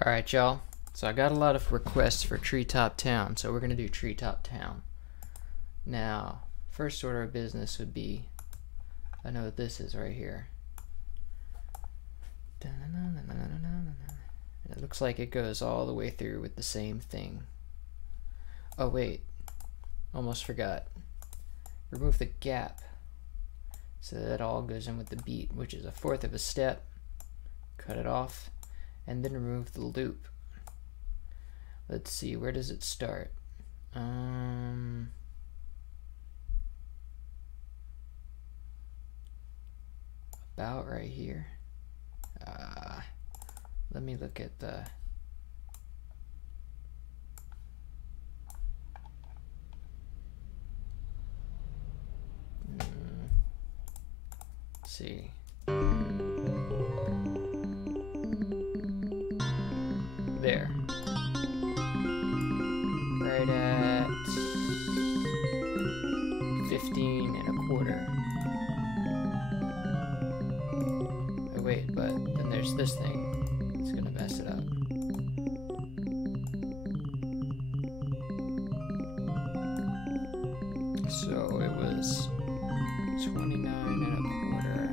Alright, y'all. So I got a lot of requests for Treetop Town, so we're going to do Treetop Town. Now, first order of business would be, I know what this is right here. And it looks like it goes all the way through with the same thing. Oh wait, almost forgot. Remove the gap so that all goes in with the beat, which is a fourth of a step. Cut it off, and then remove the loop. Let's see, where does it start? About right here. Let me look at the see. There. Right at 15 and a quarter. Oh wait, but then there's this thing. It's gonna mess it up. So it was 29 and a quarter.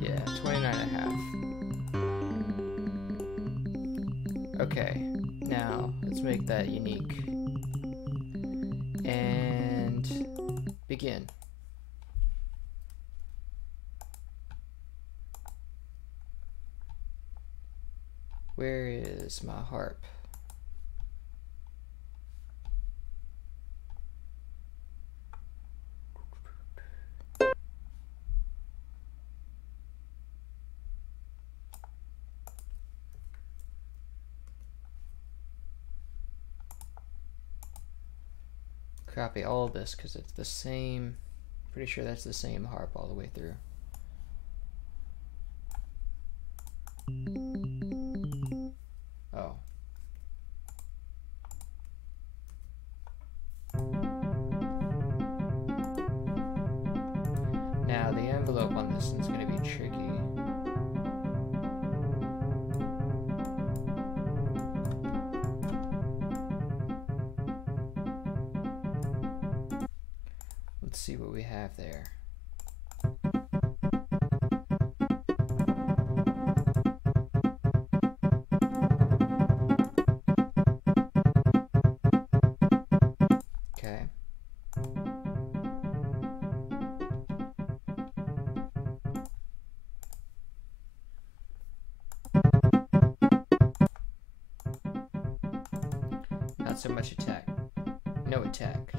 Yeah, 29 and a half. Okay, now let's make that unique. And begin. Where is my harp? Copy all of this because it's the same. Pretty sure that's the same harp all the way through. Oh. Now the envelope on this one's going to be tricky. Let's see what we have there. Okay. Not so much attack. No attack.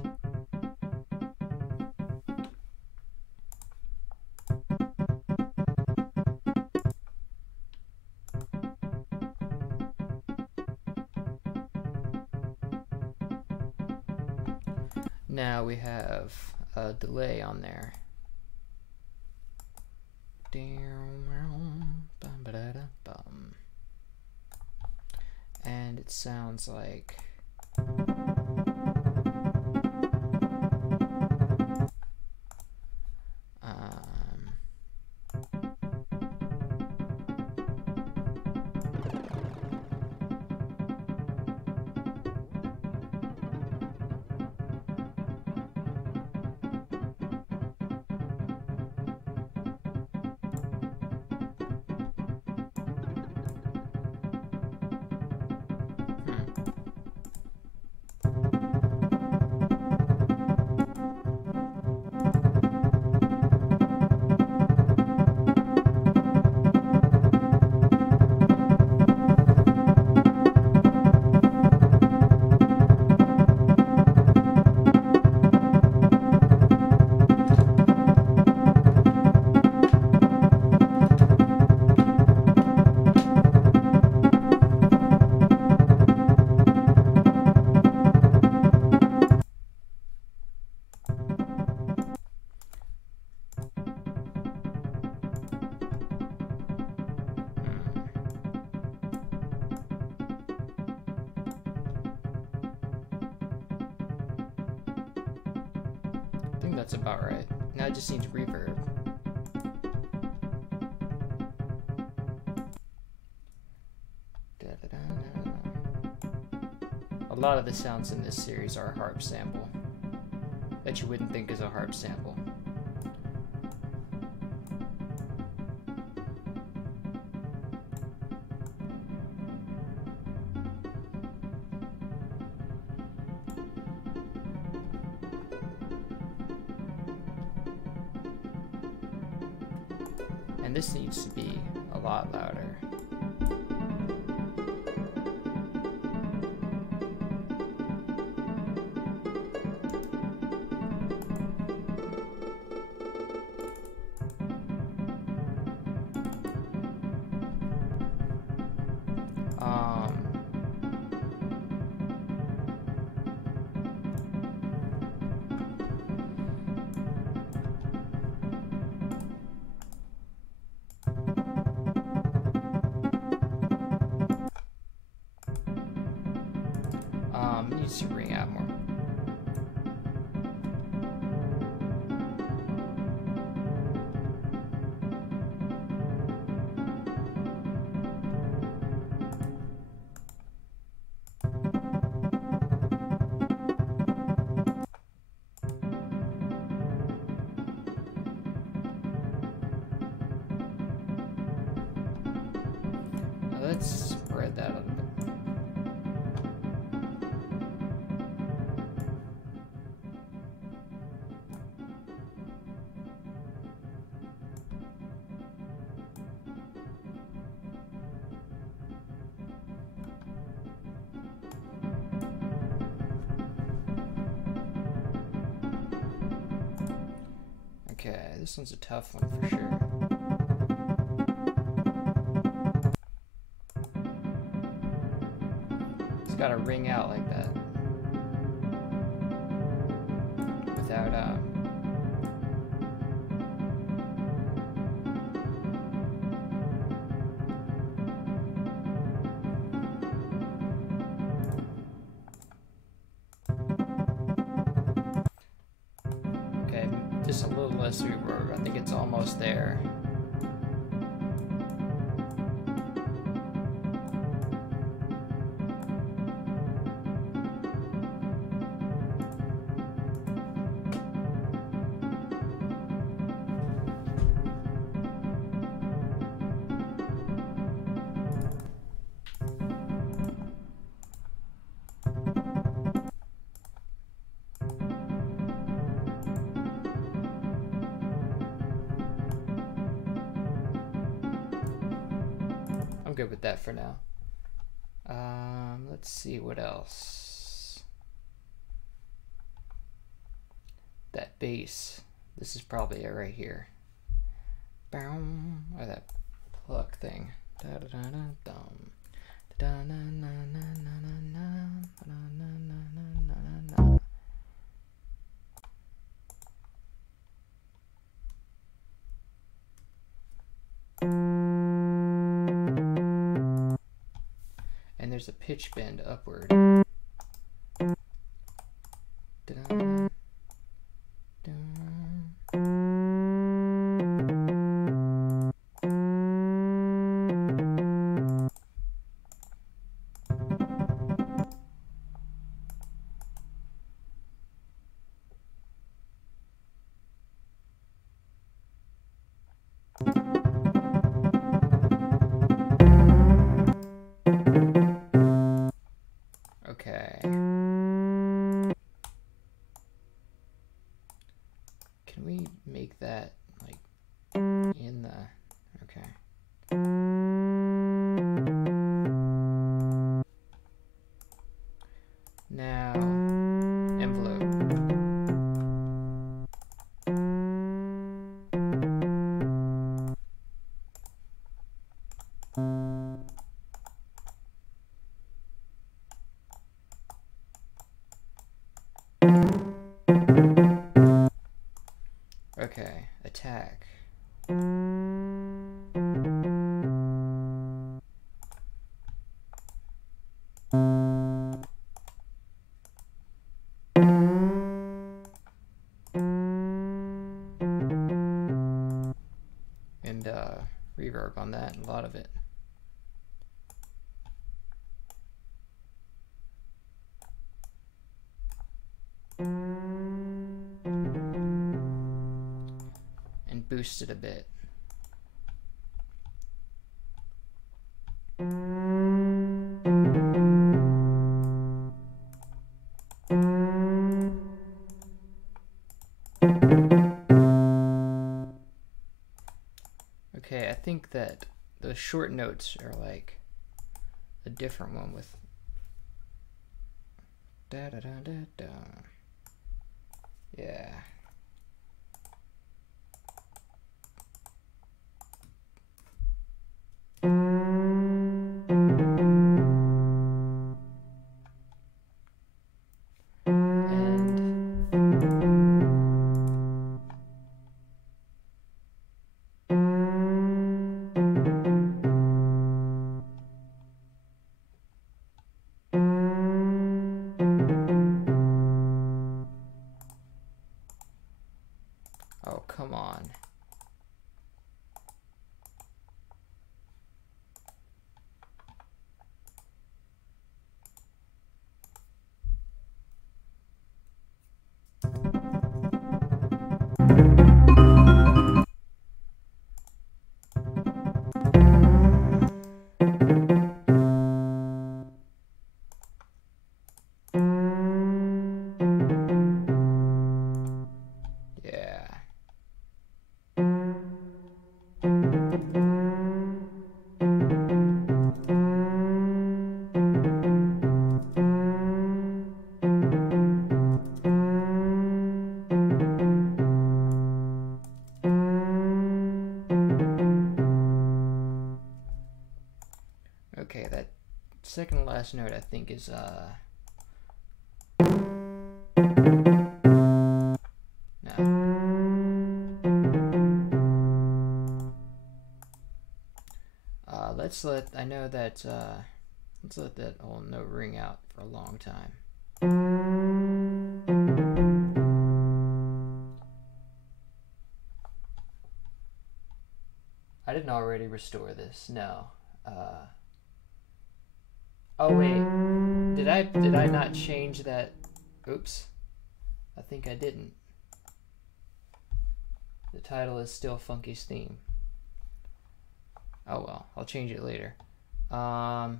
Now we have a delay on there. And it sounds like that's about right. Now it just needs reverb. A lot of the sounds in this series are a harp sample that you wouldn't think is a harp sample. And this needs to be a lot louder. Needs to ring out more. Now let's spread that out a bit. Okay, this one's a tough one for sure. It's gotta ring out like that. Without, okay, just a little less reverb. I think it's almost there. I'm good with that for now. Let's see what else. That bass. This is probably it right here. Or that pluck thing. And there's a pitch bend upward. Okay. Can we make that like in the, okay. Now, envelope. Okay, attack. work on that, a lot of it. And boost it a bit. Okay, I think that those short notes are like a different one with da da da da da. Yeah. Oh, come on. Okay, that second to last note I think is no. Let's let let's let that whole note ring out for a long time. I didn't already restore this. No. Oh wait, did I not change that? Oops, I think I didn't. The title is still Funky's theme. Oh well, I'll change it later. I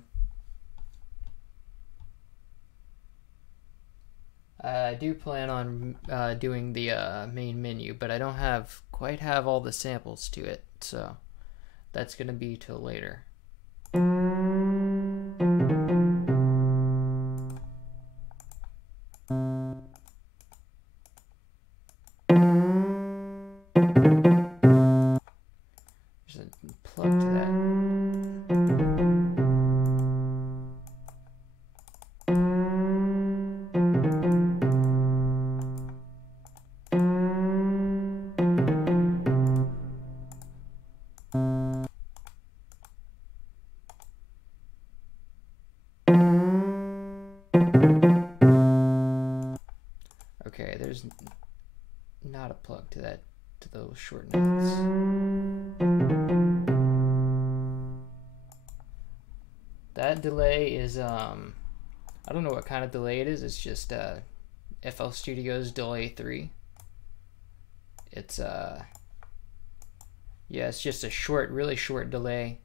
do plan on doing the main menu, but I don't quite have all the samples to it, so that's gonna be till later. There's a plug to that. Okay, there's not a plug to that, to those short notes. That delay is I don't know what kind of delay it is. It's just FL Studio's delay 3. It's yeah, it's just a short, really short delay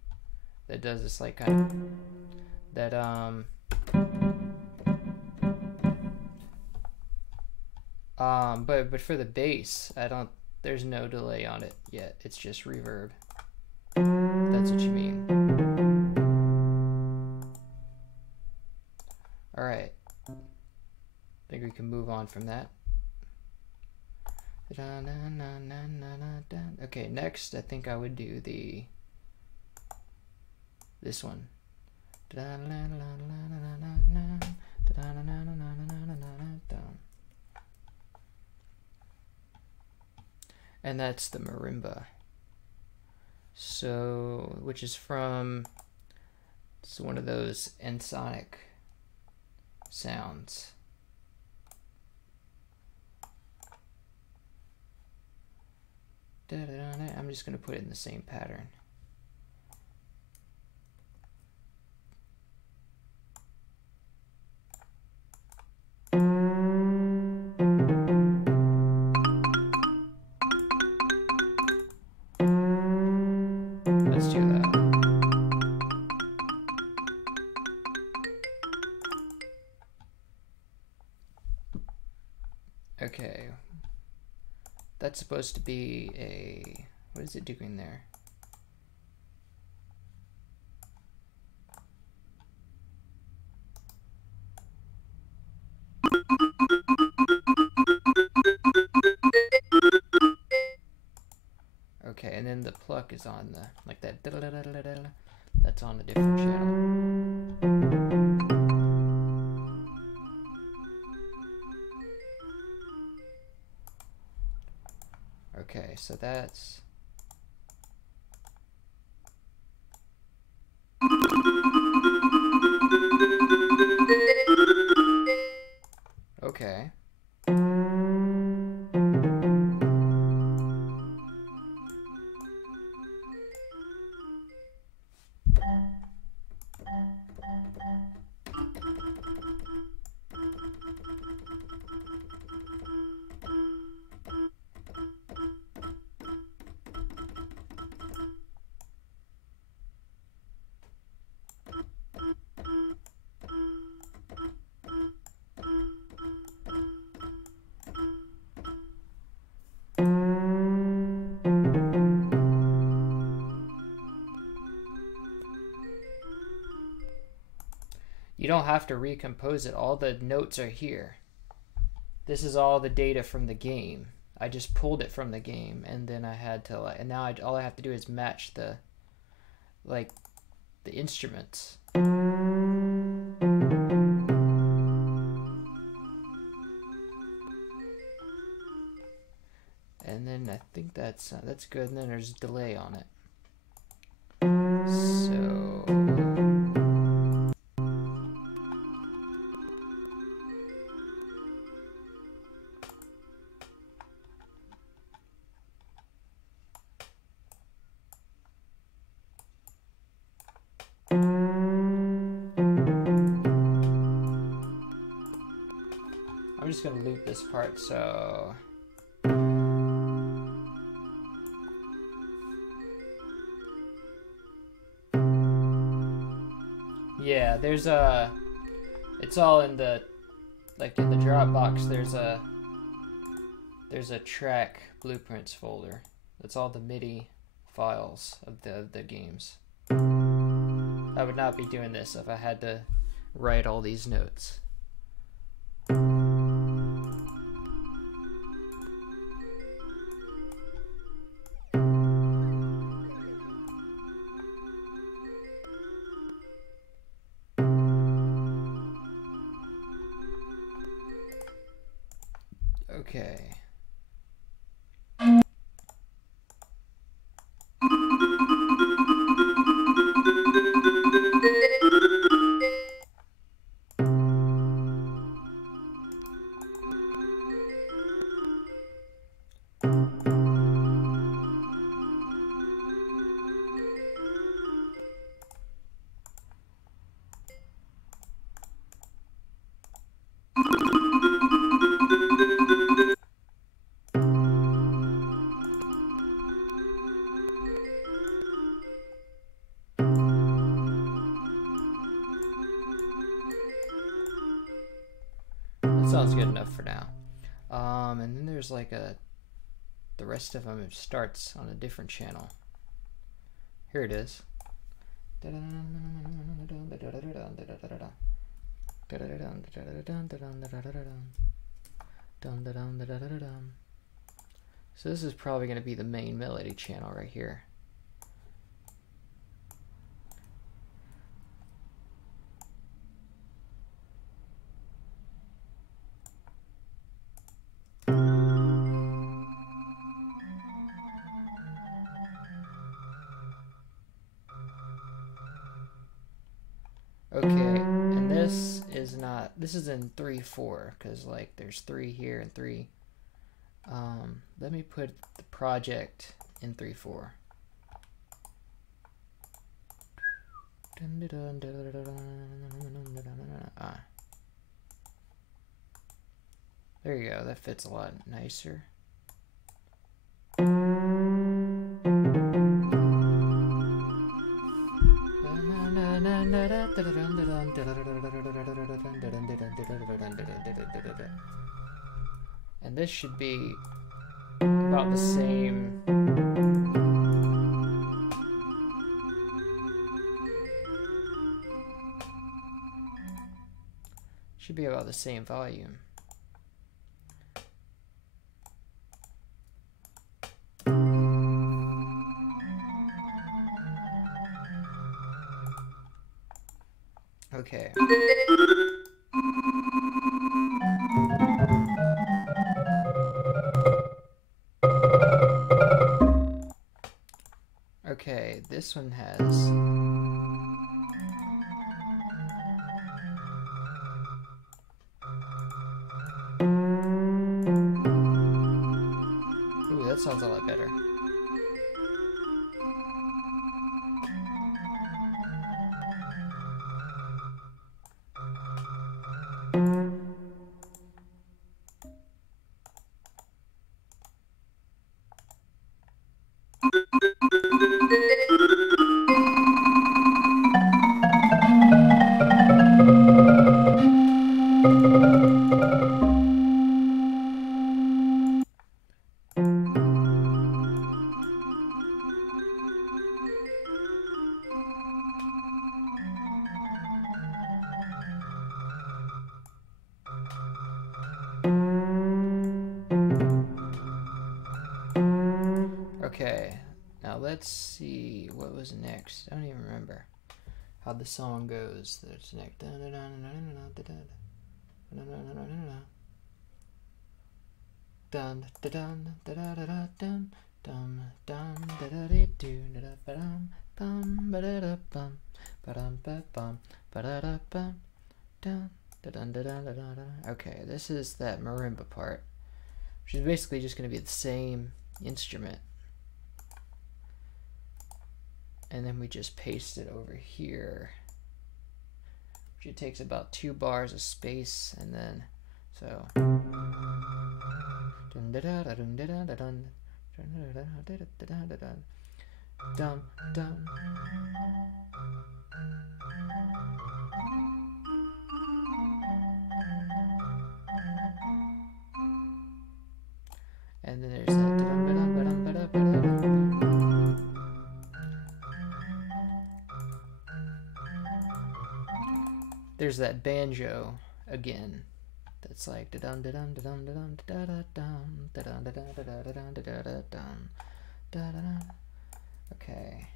that does this like kind of that but for the bass, there's no delay on it yet. It's just reverb. If that's what you mean. All right. I think we can move on from that. Okay, next I think I would do this one. And that's the marimba. So, which is from, it's one of those ensonic sounds. I'm just going to put it in the same pattern. Okay. That's supposed to be a... What is it doing there? Okay, and then the pluck is on the, like that, that's on a different channel. Okay, so that's... Okay. You don't have to recompose it. All the notes are here. This is all the data from the game. I just pulled it from the game, and then I had to, like, and now all I have to do is match the, like, the instruments. And then I think that's good. And then there's delay on it. So I'm just gonna loop this part. So yeah, there's a, it's all in the, like in the Dropbox, there's a track blueprints folder. That's all the MIDI files of the games. I would not be doing this if I had to write all these notes. Okay. Sounds good enough for now. And then there's like the rest of them, it starts on a different channel. Here it is. So this is probably going to be the main melody channel right here. Okay, and this is not, this is in 3/4 because like there's 3 here and 3. Let me put the project in 3/4. There you go, that fits a lot nicer. And this should be about the same. Should be about the same volume. Okay. Okay, this one has. Ooh, that sounds a lot better. Okay, now let's see what was next. I don't even remember how the song goes. That's next. Okay, this is that marimba part, which is basically just going to be the same instrument. And then we just paste it over here, which it takes about 2 bars of space, and then so and then there's that. There's that banjo again. That's like okay.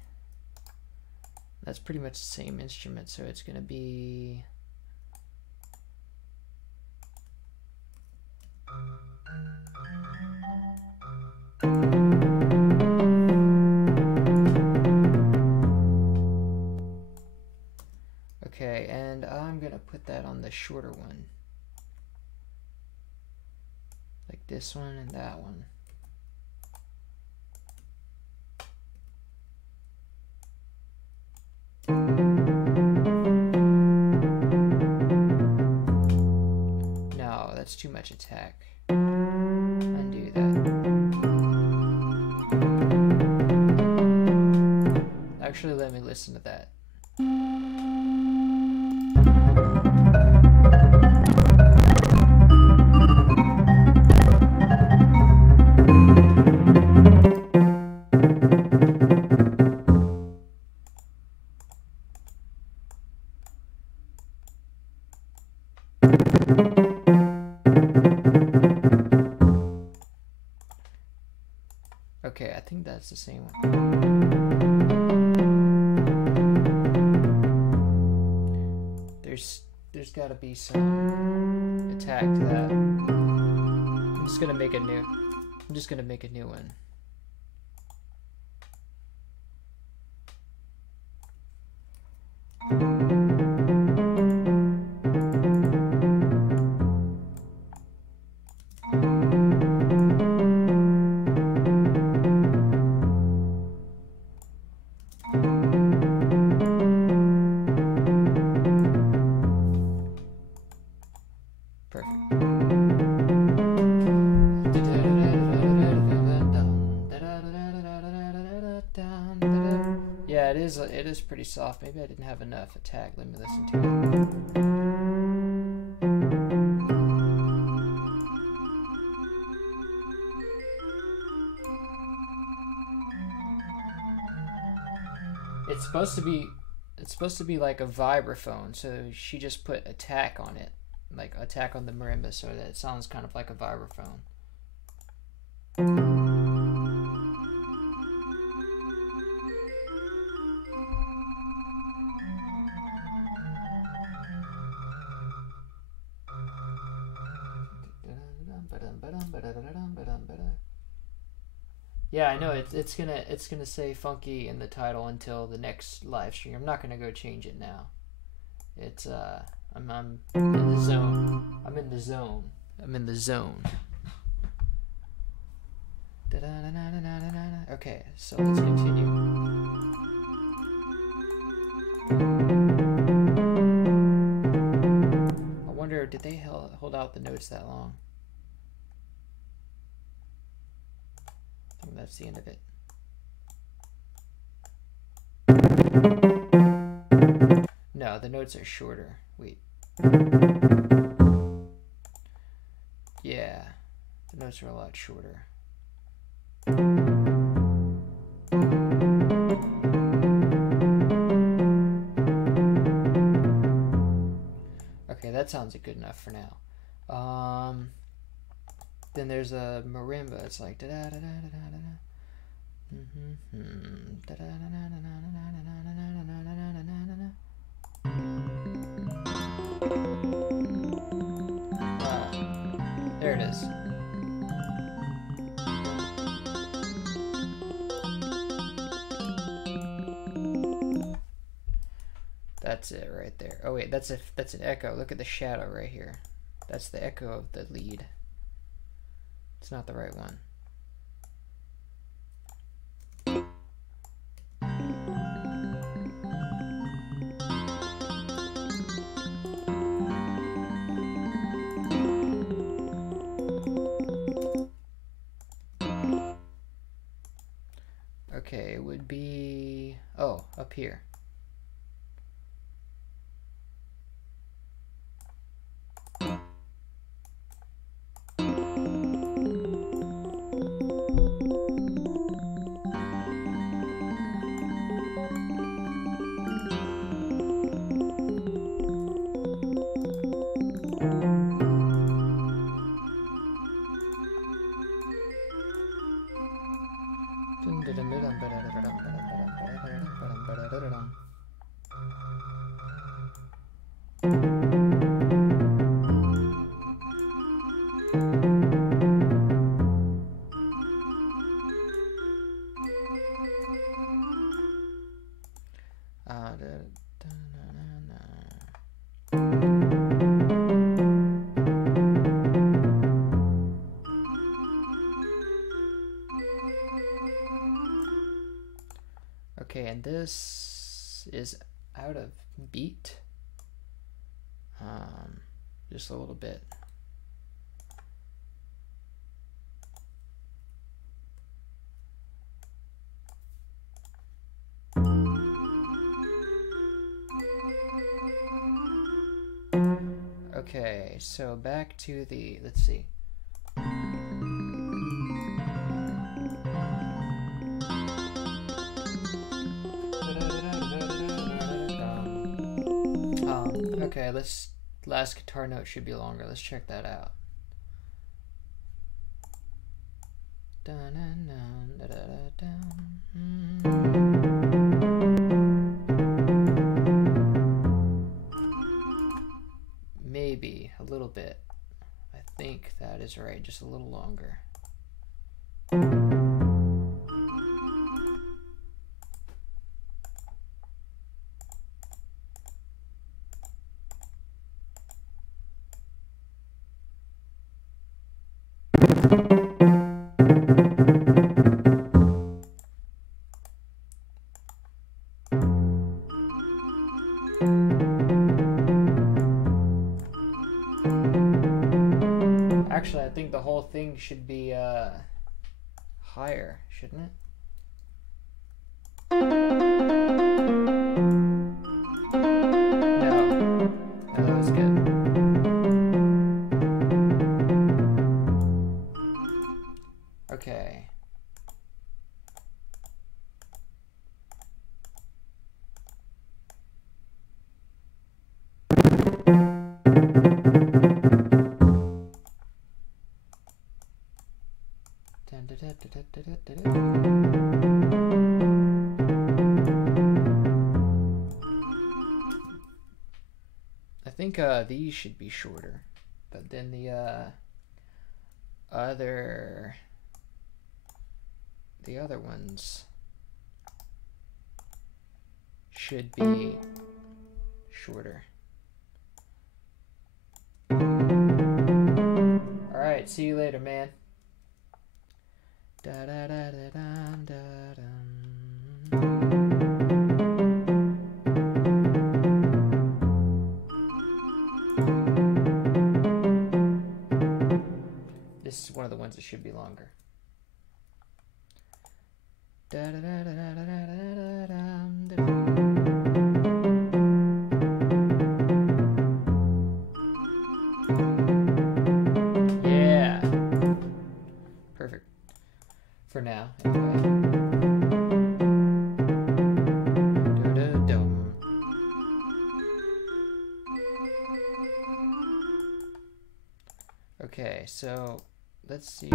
That's pretty much the same instrument, so it's gonna be okay, and I'm gonna put that on the shorter one. Like this one and that one. No, that's too much attack. Undo that. Actually, let me listen to that. Okay, I think that's the same one. There's got to be some attack to that. I'm just gonna make a new one. It is pretty soft. Maybe I didn't have enough attack. Let me listen to it. It's supposed to be like a vibraphone, so she just put attack on it, like attack on the marimba, so that it sounds kind of like a vibraphone. Yeah, I know it's gonna say funky in the title until the next live stream. I'm not gonna go change it now. It's I'm in the zone. I'm in the zone. I'm in the zone. Okay, so let's continue. I wonder, did they hold out the notes that long? I think that's the end of it. No, the notes are shorter. Wait. Yeah, the notes are a lot shorter. Okay, that sounds good enough for now. Then there's a marimba. It's like da da da da da da da. There it is. That's it right there. Oh wait, that's an echo. Look at the shadow right here. That's the echo of the lead. It's not the right one. Okay, it would be, oh, up here. Okay, and this is out of beat, just a little bit. Okay, so back to the, let's see. Okay, last guitar note should be longer. Let's check that out. Maybe a little bit. I think that is right, just a little longer. Actually, I think the whole thing should be higher, shouldn't it? No, that was good. Okay. I think these should be shorter, but then the other ones should be shorter. All right, see you later, man. Da da da da dum da dum. This is one of the ones that should be longer. Da da da da da da da da dum da. Yeah. Perfect. For now, anyway. Da-da-dum. Okay, so let's see.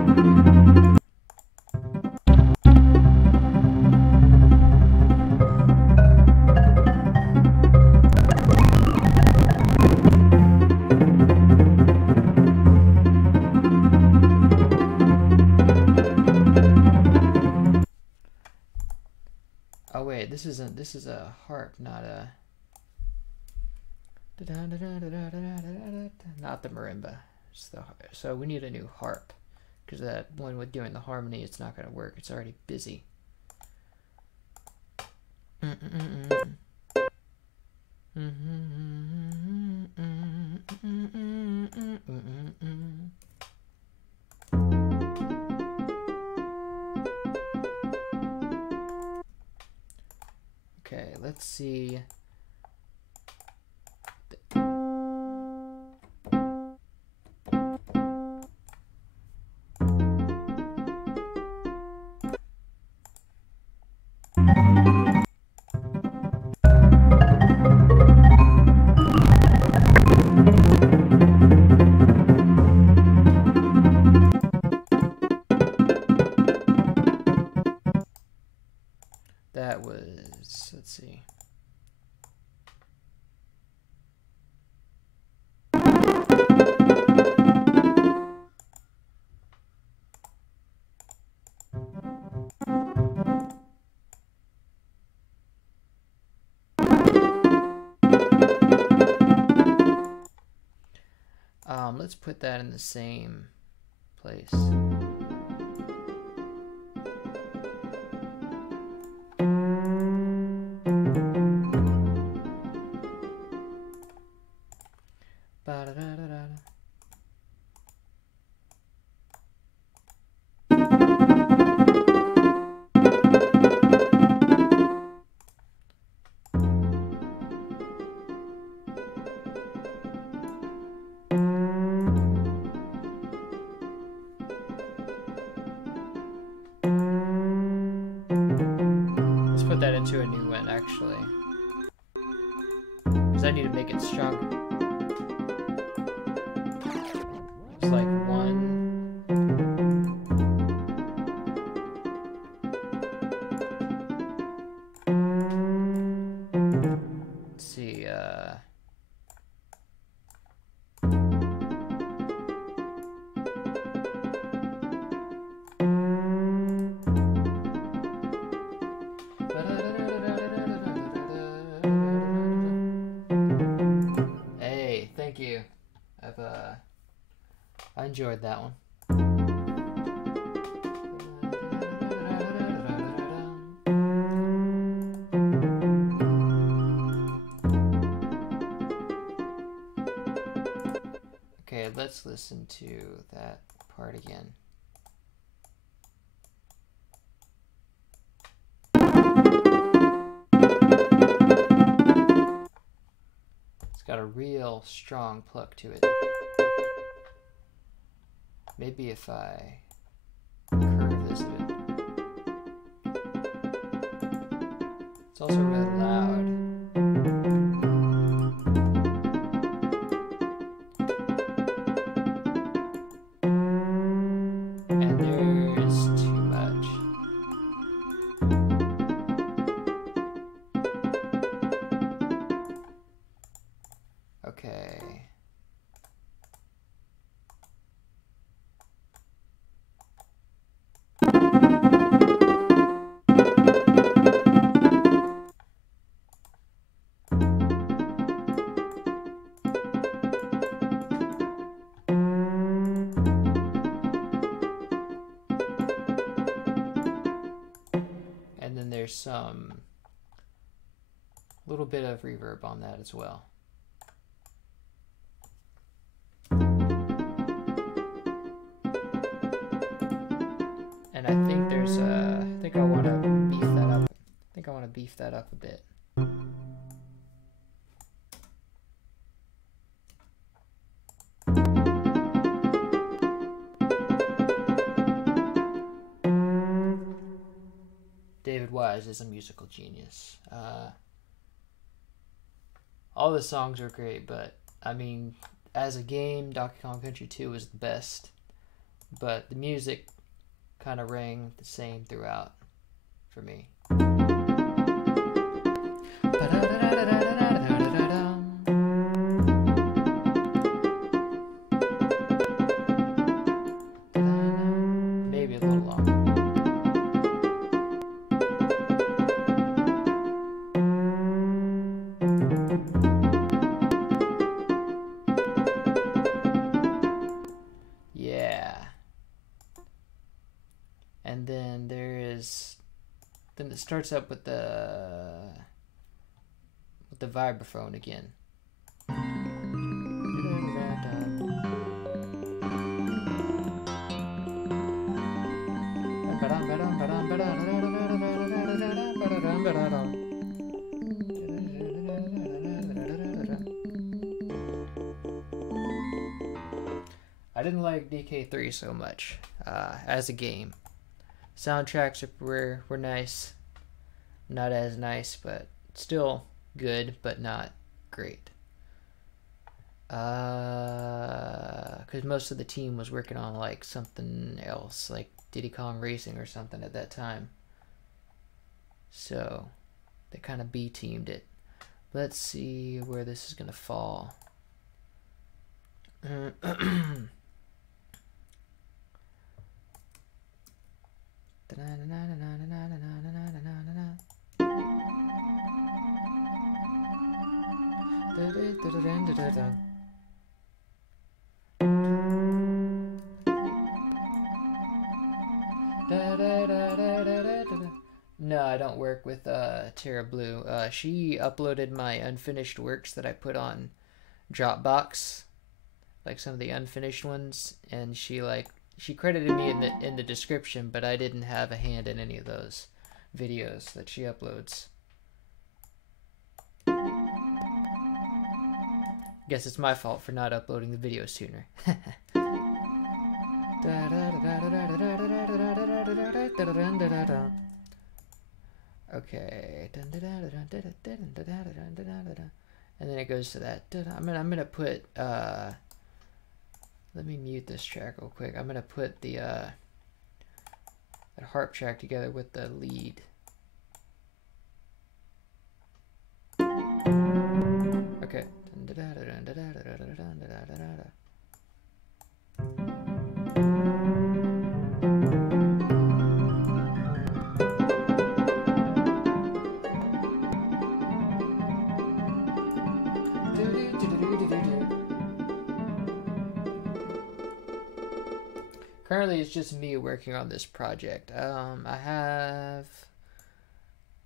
Oh wait, this is a harp, not a not the marimba. So we need a new harp, because that one with doing the harmony, it's not going to work. It's already busy. Okay, let's see. That was, let's see. Let's put that in the same place. Put that into a new one, actually, because I need to make it stronger. It's like one. Let's see. Hey, thank you. I enjoyed that one. Okay, let's listen to that part again. It's got a real strong pluck to it. Maybe if I curve this a bit. It's also really loud. And there's too much. there's some little bit of reverb on that as well. And I think there's I think I want to beef that up. I think I want to beef that up a bit. David Wise is a musical genius. All the songs are great, but I mean, as a game, Donkey Kong Country 2 is the best. But the music kind of rang the same throughout for me. Maybe a little longer. And then then it starts up with the vibraphone again. I didn't like DK3 so much as a game. Soundtracks were nice, not as nice, but still good, but not great. Because most of the team was working on like something else, like Diddy Kong Racing or something at that time. So they kind of B-teamed it. Let's see where this is gonna fall. No, I don't work with Tara Blue. She uploaded my unfinished works that I put on Dropbox, like some of the unfinished ones, and she credited me in the description, but I didn't have a hand in any of those videos that she uploads. Guess it's my fault for not uploading the video sooner. Okay. And then it goes to that. I'm gonna put let me mute this track real quick. I'm gonna put the that harp track together with the lead. Okay. Currently, it's just me working on this project. I have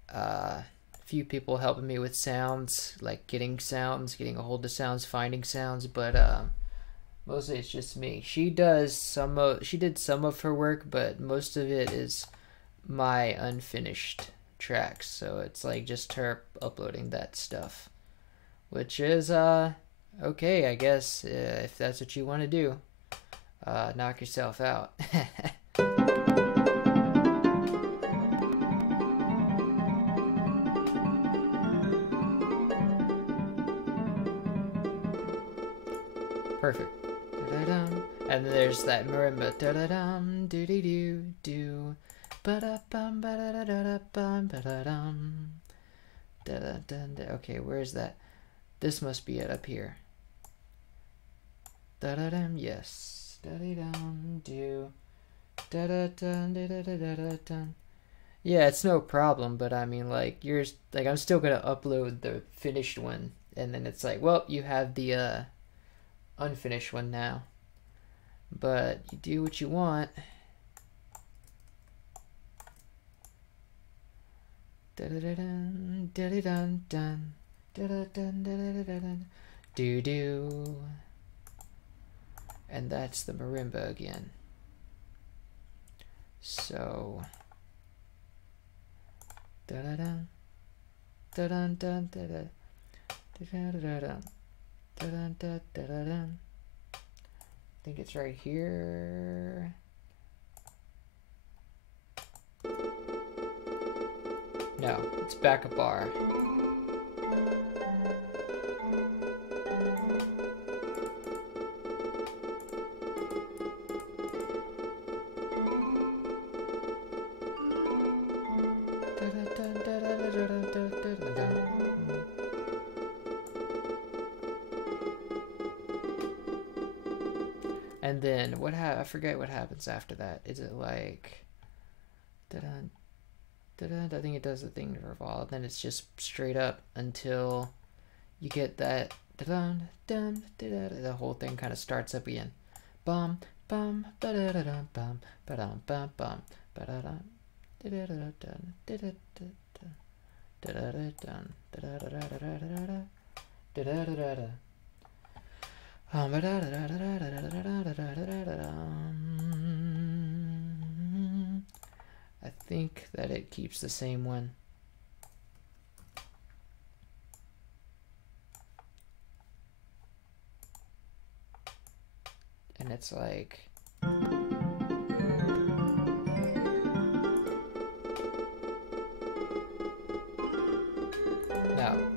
a few people helping me with sounds, like getting a hold of sounds, finding sounds, but mostly it's just me. She did some of her work, but most of it is my unfinished tracks. So it's like just her uploading that stuff, which is okay, I guess, if that's what you want to do. Knock yourself out. Perfect. And there's that marimba. Da-da-dum, do-dee-doo-doo. Ba-da-bum, ba-da-da-da-bum, ba-da-dum. Da-da-dun-da. Okay, where's that? This must be it up here. Da-da-dum, yes. Da-dee-dum, do. Da-da-dun, da-da-da-da-dun. Yeah, it's no problem, but I mean, like, I'm still gonna upload the finished one, and then it's like, well, you have the unfinished one now. But you do what you want. Do do. And that's the marimba again. So da da da da da da da da da da da. I think it's right here. No, it's back a bar. And then what I forget what happens after that. Is it like I think it does the thing to revolve, then it's just straight up until you get that the whole thing kind of starts up again. Bum bum ba da da dum bum ba dum bum bum ba da dum da da da dum da da da da da dum da da da da da da da da da da. I think that it keeps the same one. And it's like no.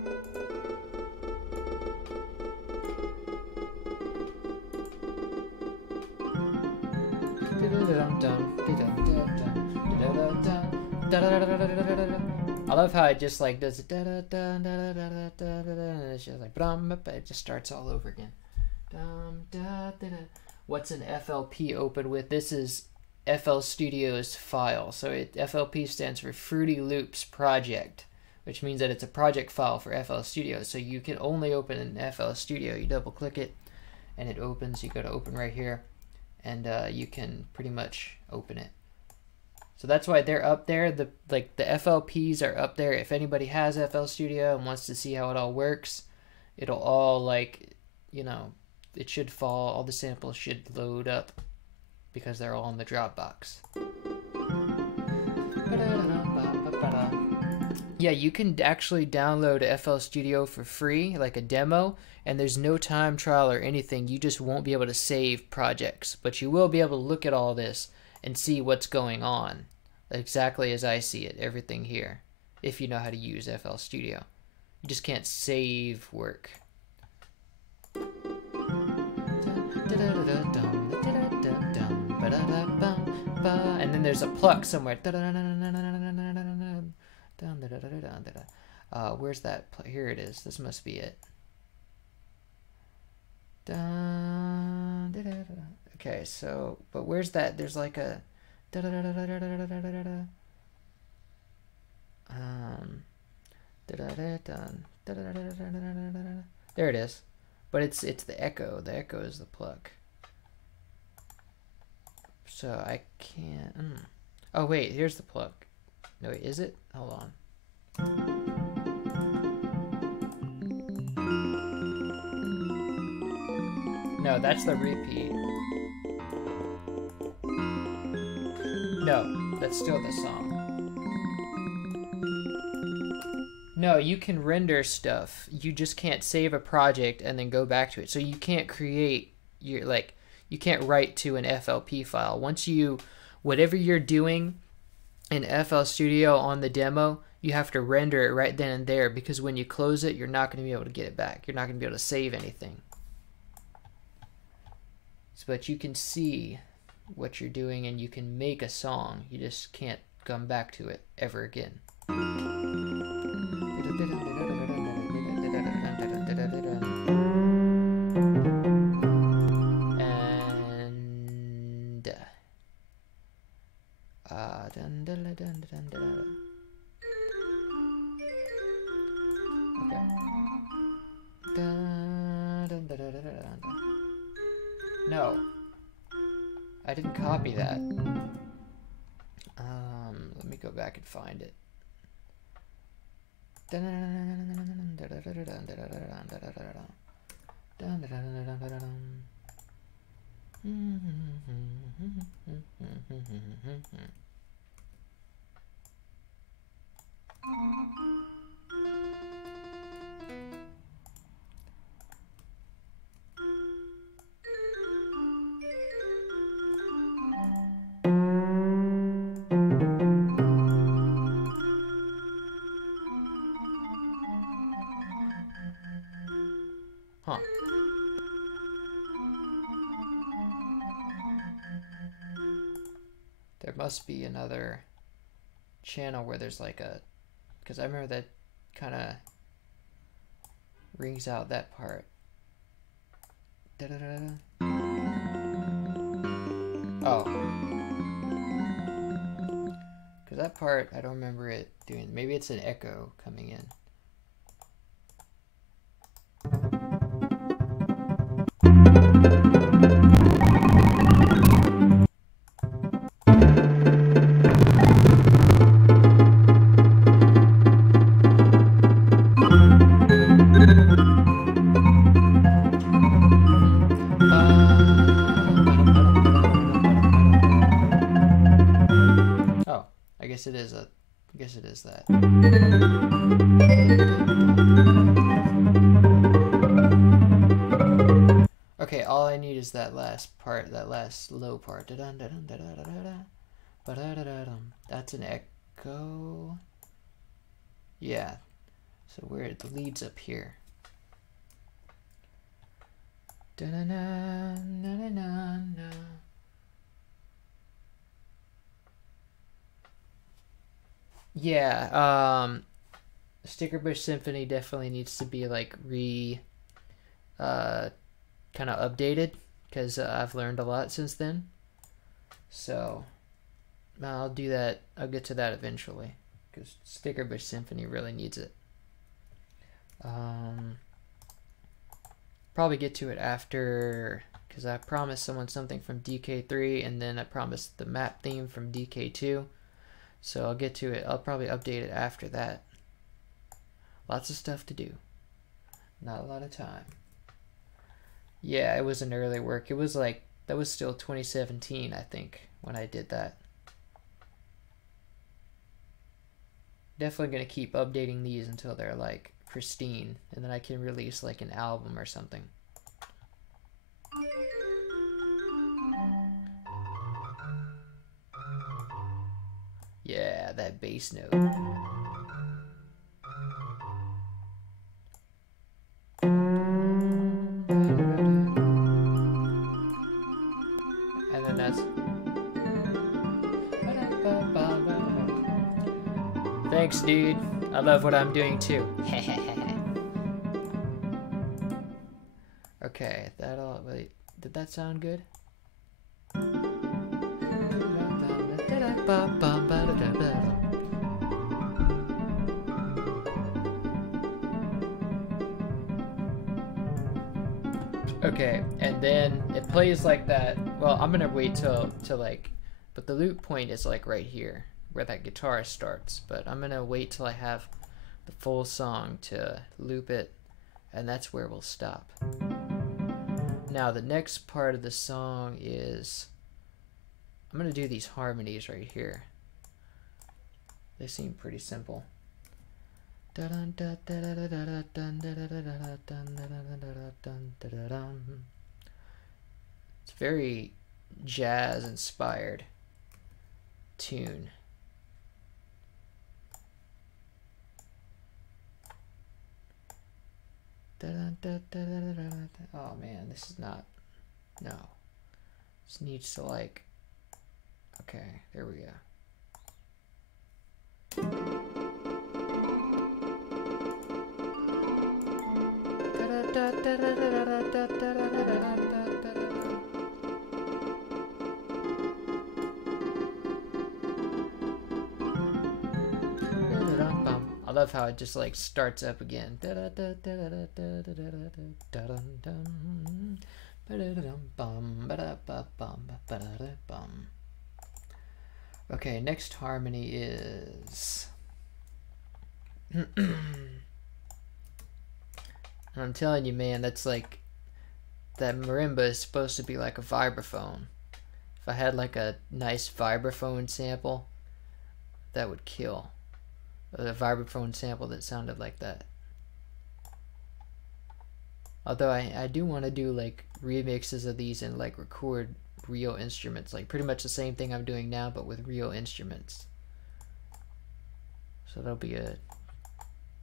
I love how it just like does it, and it's just like it just starts all over again. What's an FLP open with? This is FL Studio's file. So FLP stands for Fruity Loops Project, which means that it's a project file for FL Studio. So you can only open in FL Studio. You double click it and it opens. You go to open right here and you can pretty much open it. So that's why they're up there. The FLPs are up there. If anybody has FL Studio and wants to see how it all works, it'll all like, you know, it should fall, all the samples should load up because they're all in the Dropbox. Yeah, you can actually download FL Studio for free, like a demo, and there's no time trial or anything. You just won't be able to save projects, but you will be able to look at all this and see what's going on, exactly as I see it, everything here, if you know how to use FL Studio. You just can't save work. And then there's a pluck somewhere. Where's that? Here it is. This must be it. Okay, so, but where's that? There's like a there it is. But it's the echo. The echo is the pluck. So I can't. Oh wait, here's the pluck. No, wait, is it? Hold on. No, that's the repeat. No, that's still the song. No, you can render stuff. You just can't save a project and then go back to it. So you can't create your, like, you can't write to an FLP file. Once you, whatever you're doing in FL Studio on the demo, you have to render it right then and there, because when you close it, you're not going to be able to get it back. You're not going to be able to save anything. So, but you can see what you're doing and you can make a song. You just can't come back to it ever again. No, I didn't copy that. Let me go back and find it. Huh. There must be another channel where there's like a, because I remember that kind of rings out that part. Oh. Because that part, I don't remember it doing, maybe it's an echo coming in. Oh, I guess it is that. Okay, all I need is that last part, that last low part. That's an echo. Yeah. So where the lead's up here. Yeah, Sticker Bush Symphony definitely needs to be like kind of updated, because I've learned a lot since then. So I'll do that. I'll get to that eventually, because Sticker Bush Symphony really needs it. Probably get to it after, because I promised someone something from DK3, and then I promised the map theme from DK2. So I'll get to it. I'll probably update it after that. Lots of stuff to do. Not a lot of time. Yeah, it was an early work. It was like, that was still 2017, I think, when I did that. Definitely going to keep updating these until they're like pristine, and then I can release like an album or something. Yeah, that bass note. And then that's... Thanks, dude. I love what I'm doing too. Okay, that'll... Wait, did that sound good? Okay, and then it plays like that. Well, I'm gonna wait till like, but the loop point is like right here where that guitar starts, but I'm gonna wait till I have the full song to loop it, and that's where we'll stop. Now the next part of the song is, I'm gonna do these harmonies right here. They seem pretty simple. It's very jazz inspired tune. Oh man, this is not, no. This needs to like, okay, there we go. I love how it just like starts up again. Okay, next harmony is I'm telling you, man, that's like, that marimba is supposed to be like a vibraphone. If I had like a nice vibraphone sample, that would kill. A vibraphone sample that sounded like that. Although I do want to do like remixes of these and like record real instruments, like pretty much the same thing I'm doing now but with real instruments. So that'll be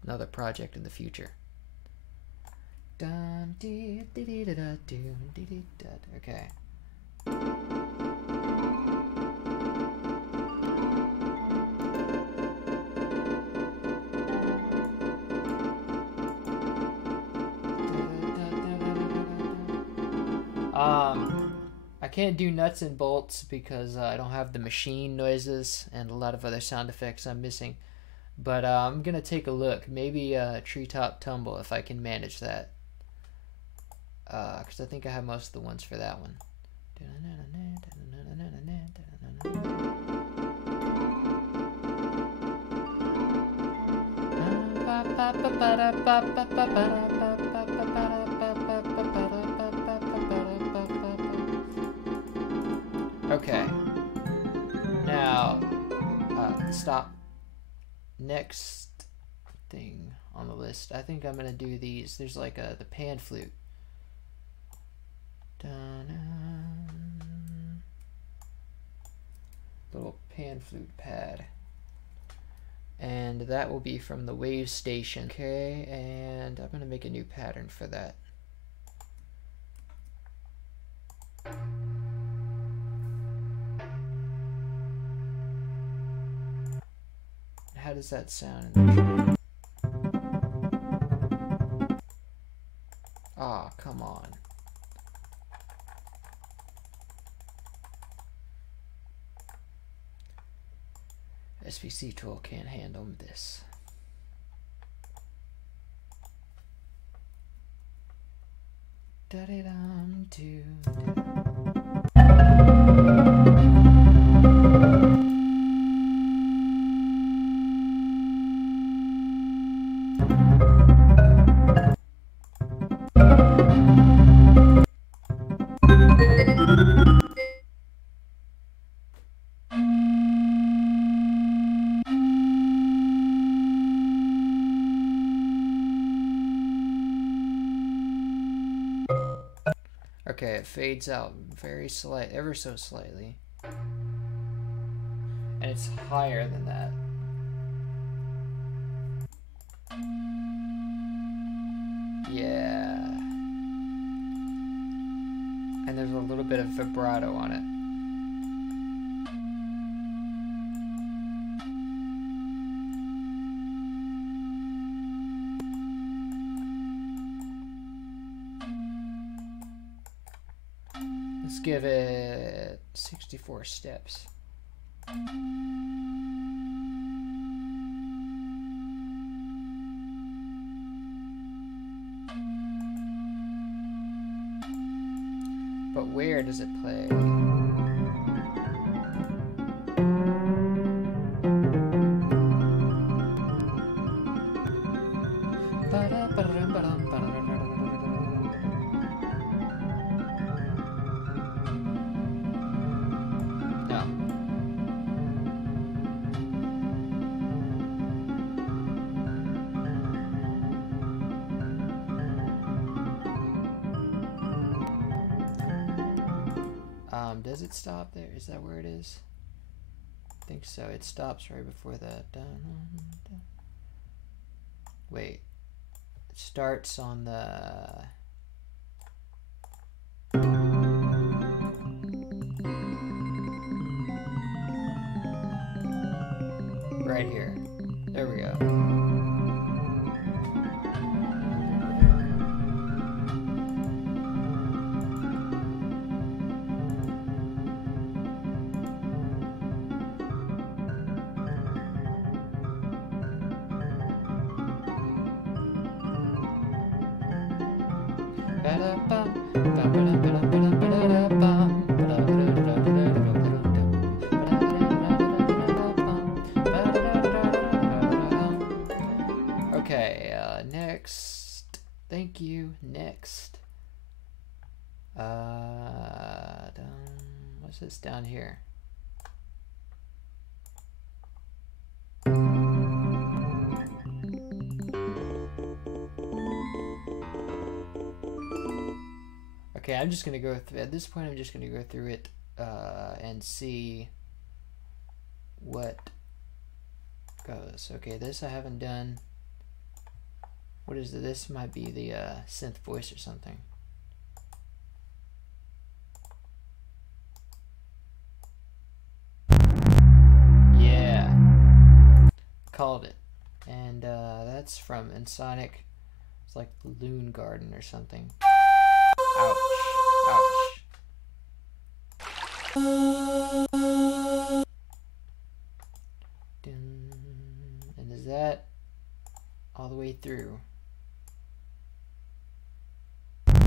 another project in the future. Okay. I can't do nuts and bolts because I don't have the machine noises and a lot of other sound effects I'm missing. But I'm gonna take a look. Maybe Treetop Tumble if I can manage that. Because I think I have most of the ones for that one. Okay. Now, stop. Next thing on the list, I think I'm gonna do these. There's like the pan flute. Little pan flute pad. And that will be from the wave station. Okay, and I'm gonna make a new pattern for that. How does that sound? Ah, oh, come on. SPC tool can't handle this. Okay, it fades out very slight, ever so slightly. And it's higher than that. Yeah. And there's a little bit of vibrato on it. Let's give it 64 steps. But where does it play? Does it stop there? Is that where it is? I think so. It stops right before that. Wait. It starts on the... right here. There we go. What's this down here? Okay, I'm just gonna go through, at this point I'm just gonna go through it and see what goes. Okay, this I haven't done. What is it? This might be the synth voice or something. Yeah, called it. And that's from Insonic. It's like Loon Garden or something. Ouch. Ouch. And is that all the way through? I'm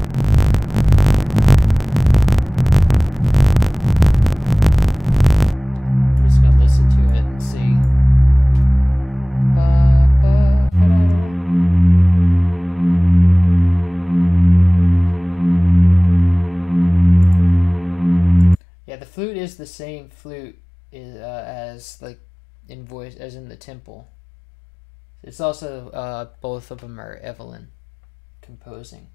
just gonna listen to it and see. Yeah, the flute is the same flute as like in voice as in the temple. It's also both of them are Evelyn composing.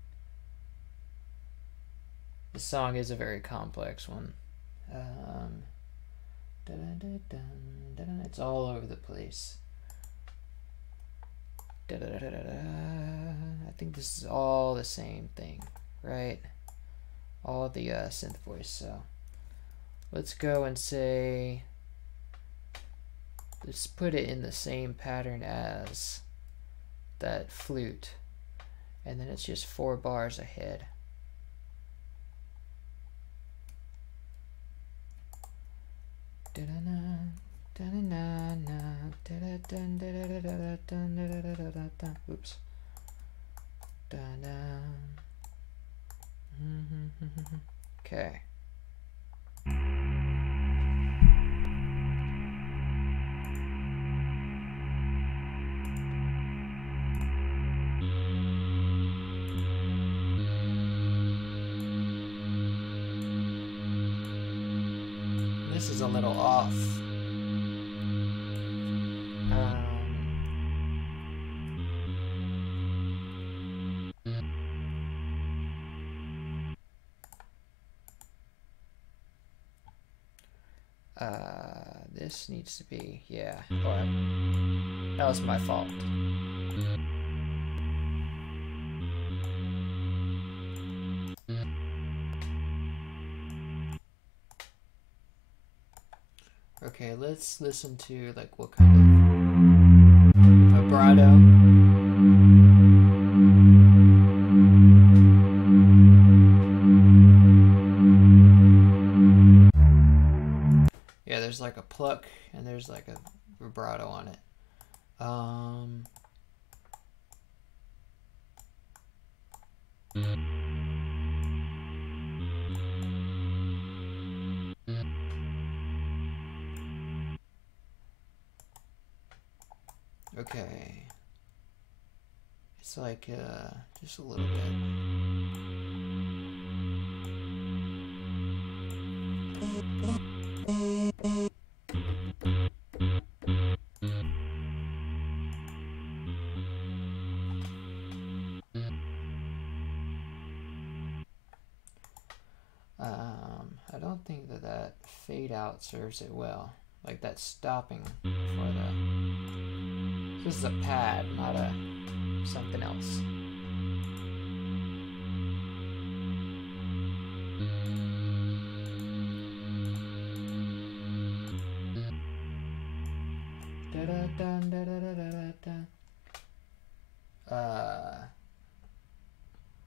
The song is a very complex one. It's all over the place. I think this is all the same thing, right? All the synth voice. So let's go and say, let's put it in the same pattern as that flute, and then it's just 4 bars ahead. Oops. Okay. This is a little off. This needs to be, yeah. Oh, that was my fault. Okay, let's listen to like what kind of vibrato. Yeah, there's like a pluck and there's like a vibrato on it. Okay. It's like just a little bit. I don't think that fade out serves it well. Like that stopping for the. This is a pad, not a something else.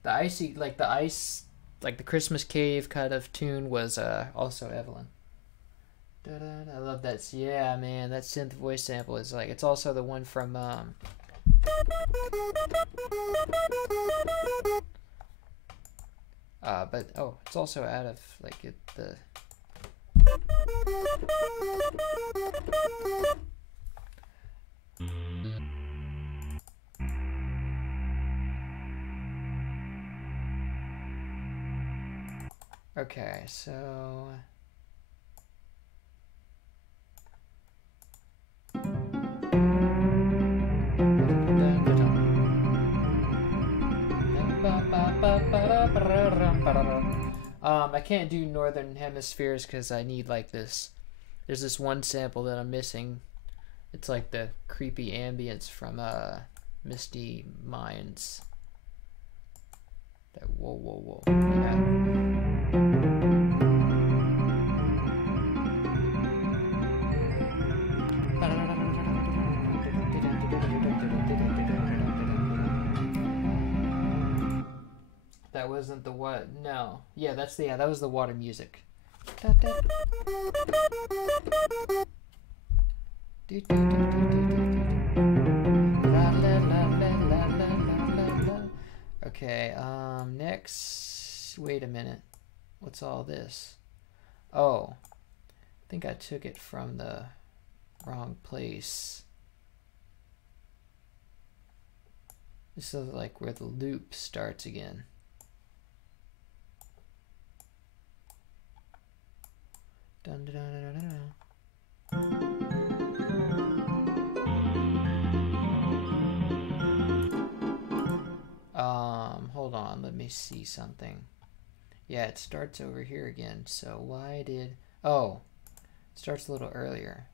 The icy, like the ice, like the Christmas Cave kind of tune was also Evelyn. I love that. Yeah, man, that synth voice sample is like, it's also the one from but oh, it's also out of like the okay, so I can't do northern hemispheres because I need like this. There's this one sample that I'm missing. It's like the creepy ambience from Misty Minds. That whoa whoa whoa. That wasn't the what? No. Yeah, that was the water music. Okay, next, wait a minute. What's all this? Oh, I think I took it from the wrong place. This is like where the loop starts again. Dun, dun, dun, dun, dun, dun. Hold on, let me see something. Yeah, it starts over here again. So why did... Oh, it starts a little earlier.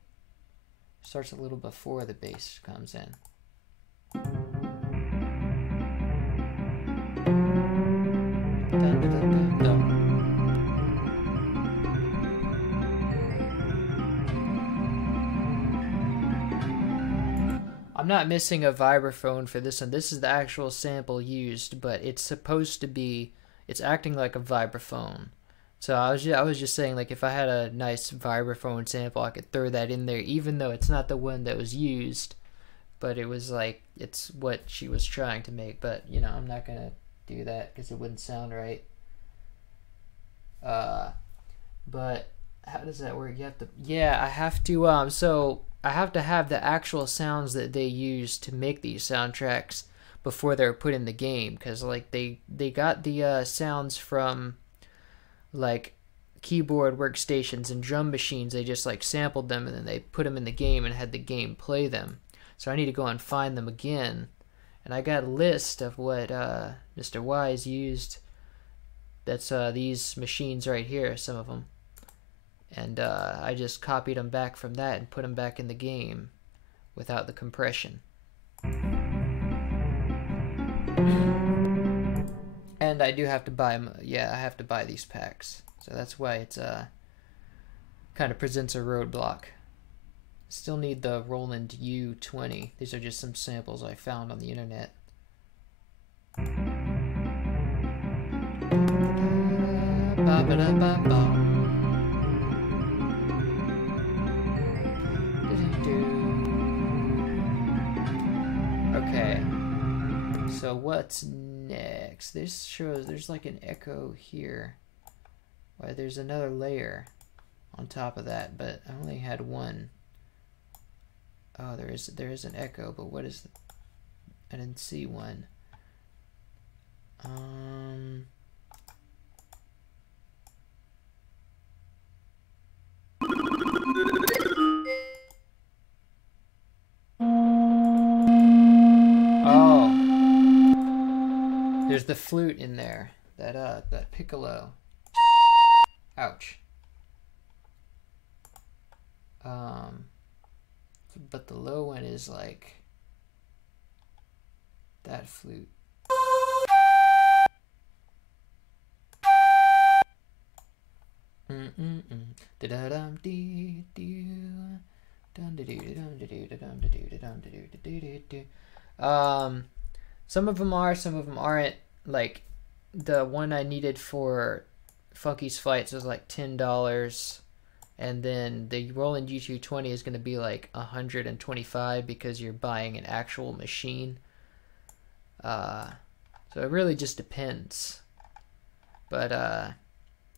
It starts a little before the bass comes in. Dun, dun, dun, dun, dun. I'm not missing a vibraphone for this one. This is the actual sample used, but it's supposed to be, it's acting like a vibraphone. So I was just saying, like, if I had a nice vibraphone sample, I could throw that in there, even though it's not the one that was used. But it was like, it's what she was trying to make. But, you know, I'm not going to do that because it wouldn't sound right. But how does that work? You have to, yeah, I have to, so I have to have the actual sounds that they use to make these soundtracks before they're put in the game, because like they got the sounds from like keyboard workstations and drum machines. They just like sampled them and then they put them in the game and had the game play them. So I need to go and find them again, and I got a list of what Mr. Wise used. That's these machines right here, some of them. And I just copied them back from that and put them back in the game without the compression. And I do have to buy them. Yeah, I have to buy these packs. So that's why it's kind of presents a roadblock. Still need the Roland U20. These are just some samples I found on the internet. Okay, so what's next? This shows there's like an echo here. Well, there's another layer on top of that, but I only had one. Oh, there is an echo, but what is I didn't see one. Oh, there's the flute in there. That piccolo. Ouch. But the low one is like that flute. Some of them are, some of them aren't. Like the one I needed for Funky's Flights was like $10, and then the Roland G220 is going to be like $125 because you're buying an actual machine. So it really just depends. But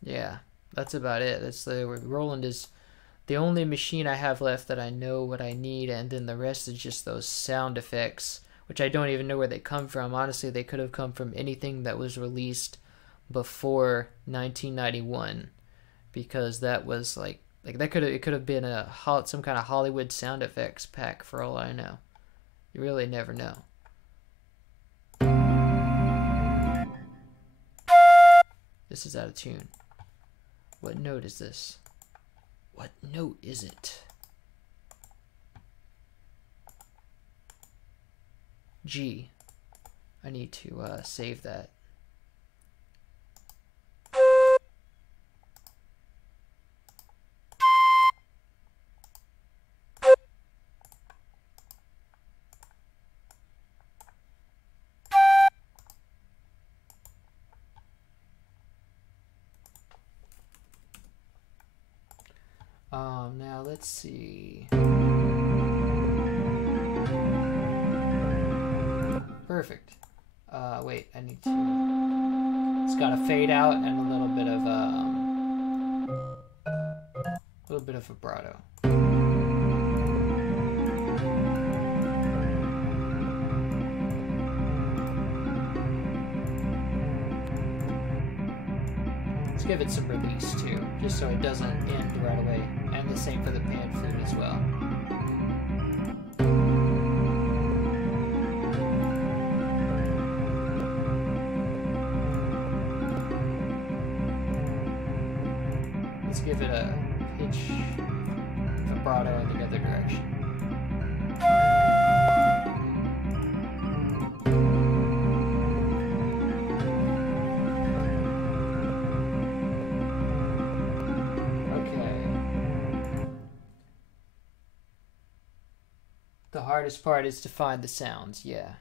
yeah, that's about it. That's the Roland is the only machine I have left that I know what I need, and then the rest is just those sound effects, which I don't even know where they come from. Honestly, they could have come from anything that was released before 1991, because that was like that could have been some kind of Hollywood sound effects pack for all I know. You really never know. This is out of tune. What note is this? What note is it? G. I need to save that. Now let's see. Perfect. Wait, I need to. It's got a fade out and a little bit of vibrato. Let's give it some release too, just so it doesn't end right away. And the same for the pan flute as well. Let's give it a pitch vibrato in the other direction. The hardest part is to find the sounds. Yeah,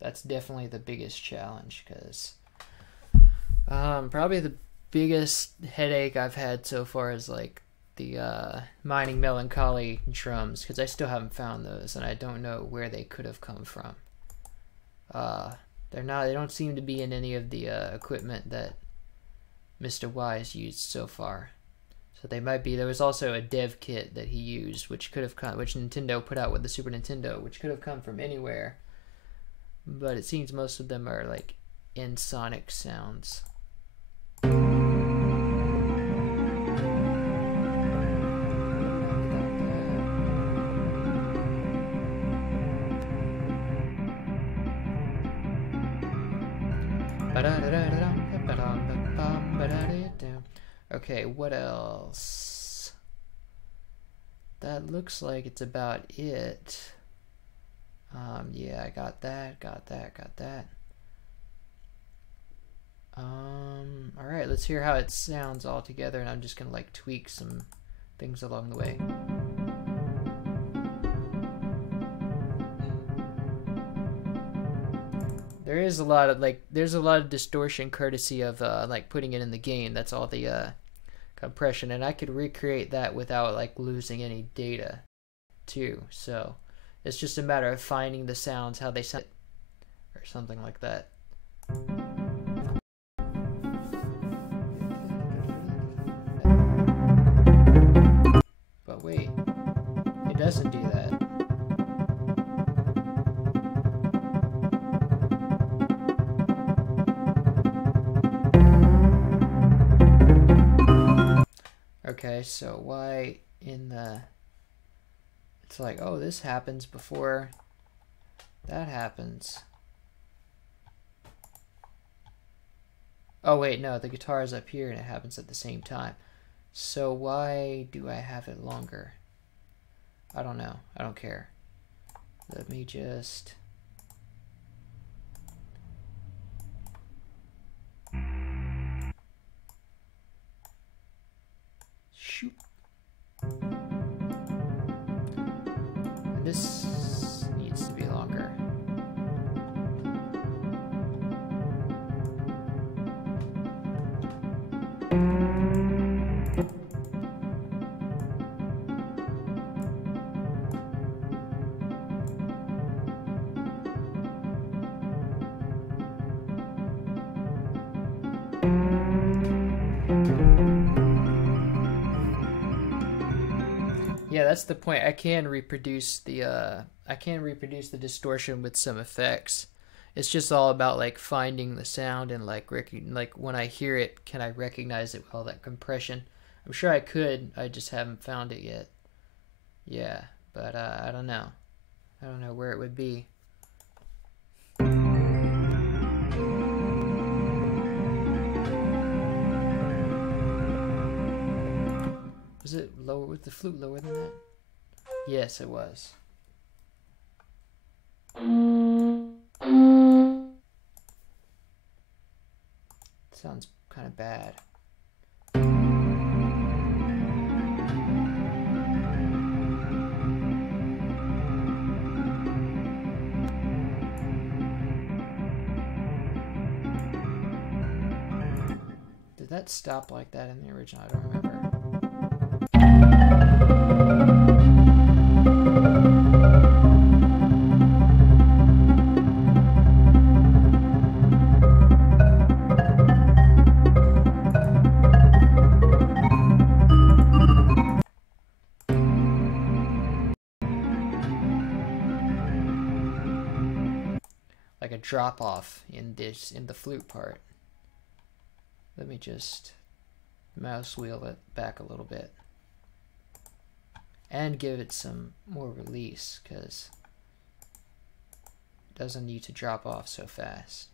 that's definitely the biggest challenge, because probably the biggest headache I've had so far is like the Mining Melancholy drums, because I still haven't found those and I don't know where they could have come from. They don't seem to be in any of the equipment that Mr. Wise used so far. So they might be. There was also a dev kit that he used, which could have come, which Nintendo put out with the Super Nintendo, which could have come from anywhere. But it seems most of them are like Ensoniq sounds. Okay, what else? That looks like it's about it. Yeah, I got that. Alright, let's hear how it sounds all together, and I'm just gonna like tweak some things along the way. There is a lot of there's a lot of distortion courtesy of like putting it in the game. That's all the compression, and I could recreate that without like losing any data too. So it's just a matter of finding the sounds, how they sound, or something like that. But wait, it doesn't do that. Okay, so why in the... It's like, oh, this happens before that happens. Oh, wait, no, the guitar is up here and it happens at the same time. So why do I have it longer? I don't know. I don't care. Let me just... Shoot. And this needs to be longer. Yeah, that's the point. I can reproduce the distortion with some effects. It's just all about like finding the sound and like when I hear it, can I recognize it with all that compression? I'm sure I could. I just haven't found it yet. Yeah, but I don't know. I don't know where it would be. Was it lower? Was the flute lower than that? Yes, it was. Sounds kind of bad. Did that stop like that in the original? I don't remember. Like a drop off in the flute part. Let me just mouse wheel it back a little bit and give it some more release, because it doesn't need to drop off so fast.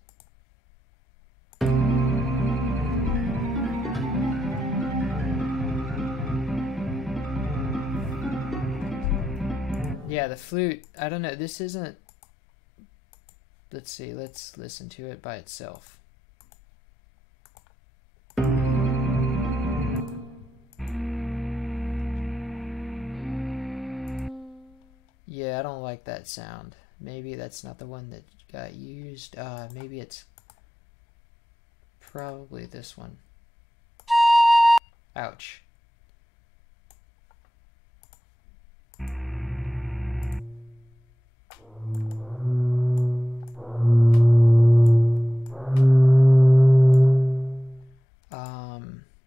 Yeah, the flute, I don't know, this isn't, let's see, let's listen to it by itself. Yeah, I don't like that sound. Maybe that's not the one that got used. Maybe it's probably this one. Ouch.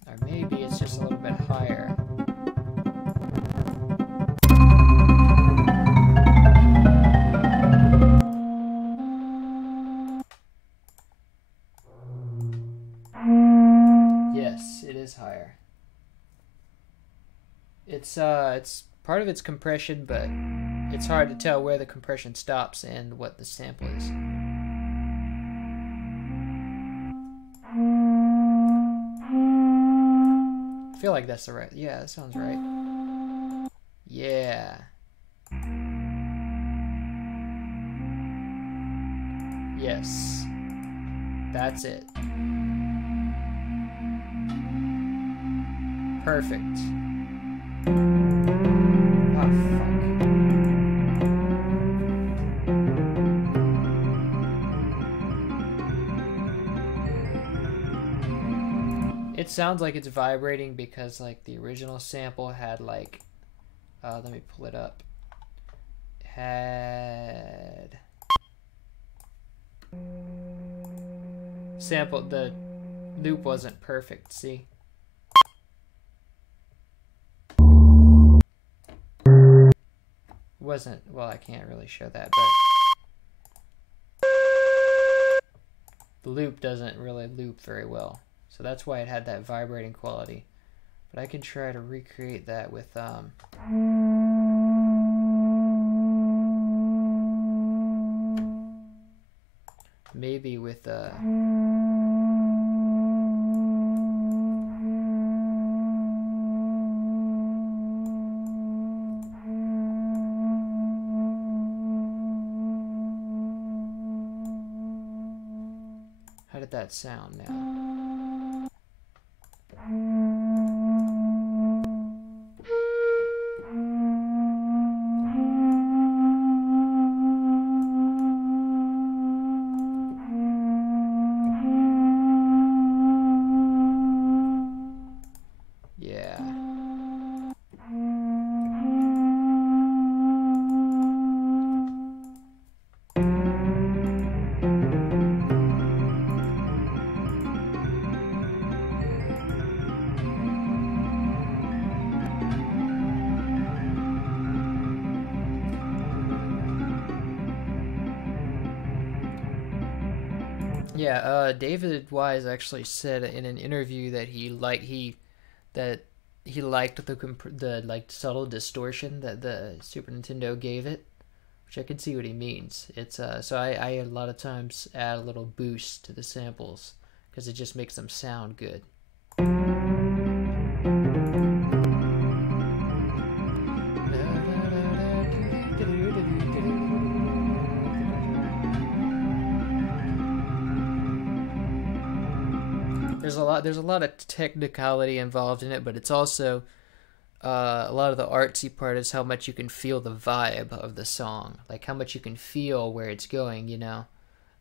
Or maybe it's just a little bit higher. Yes, it is higher. It's part of its compression, but it's hard to tell where the compression stops and what the sample is. I feel like that's the right, yeah, that sounds right. Yeah. Yes. That's it. Perfect. Oh, fuck. It sounds like it's vibrating because like the original sample had like, let me pull it up. Had sample, the loop wasn't perfect, see? Wasn't, well, I can't really show that, but the loop doesn't really loop very well. So that's why it had that vibrating quality. But I can try to recreate that with maybe with how did that sound now? Yeah, David Wise actually said in an interview that he liked the like subtle distortion that the Super Nintendo gave it, which I can see what he means. It's so I a lot of times add a little boost to the samples because it just makes them sound good. There's a lot of technicality involved in it, but it's also a lot of the artsy part is how much you can feel the vibe of the song, like how much you can feel where it's going. You know,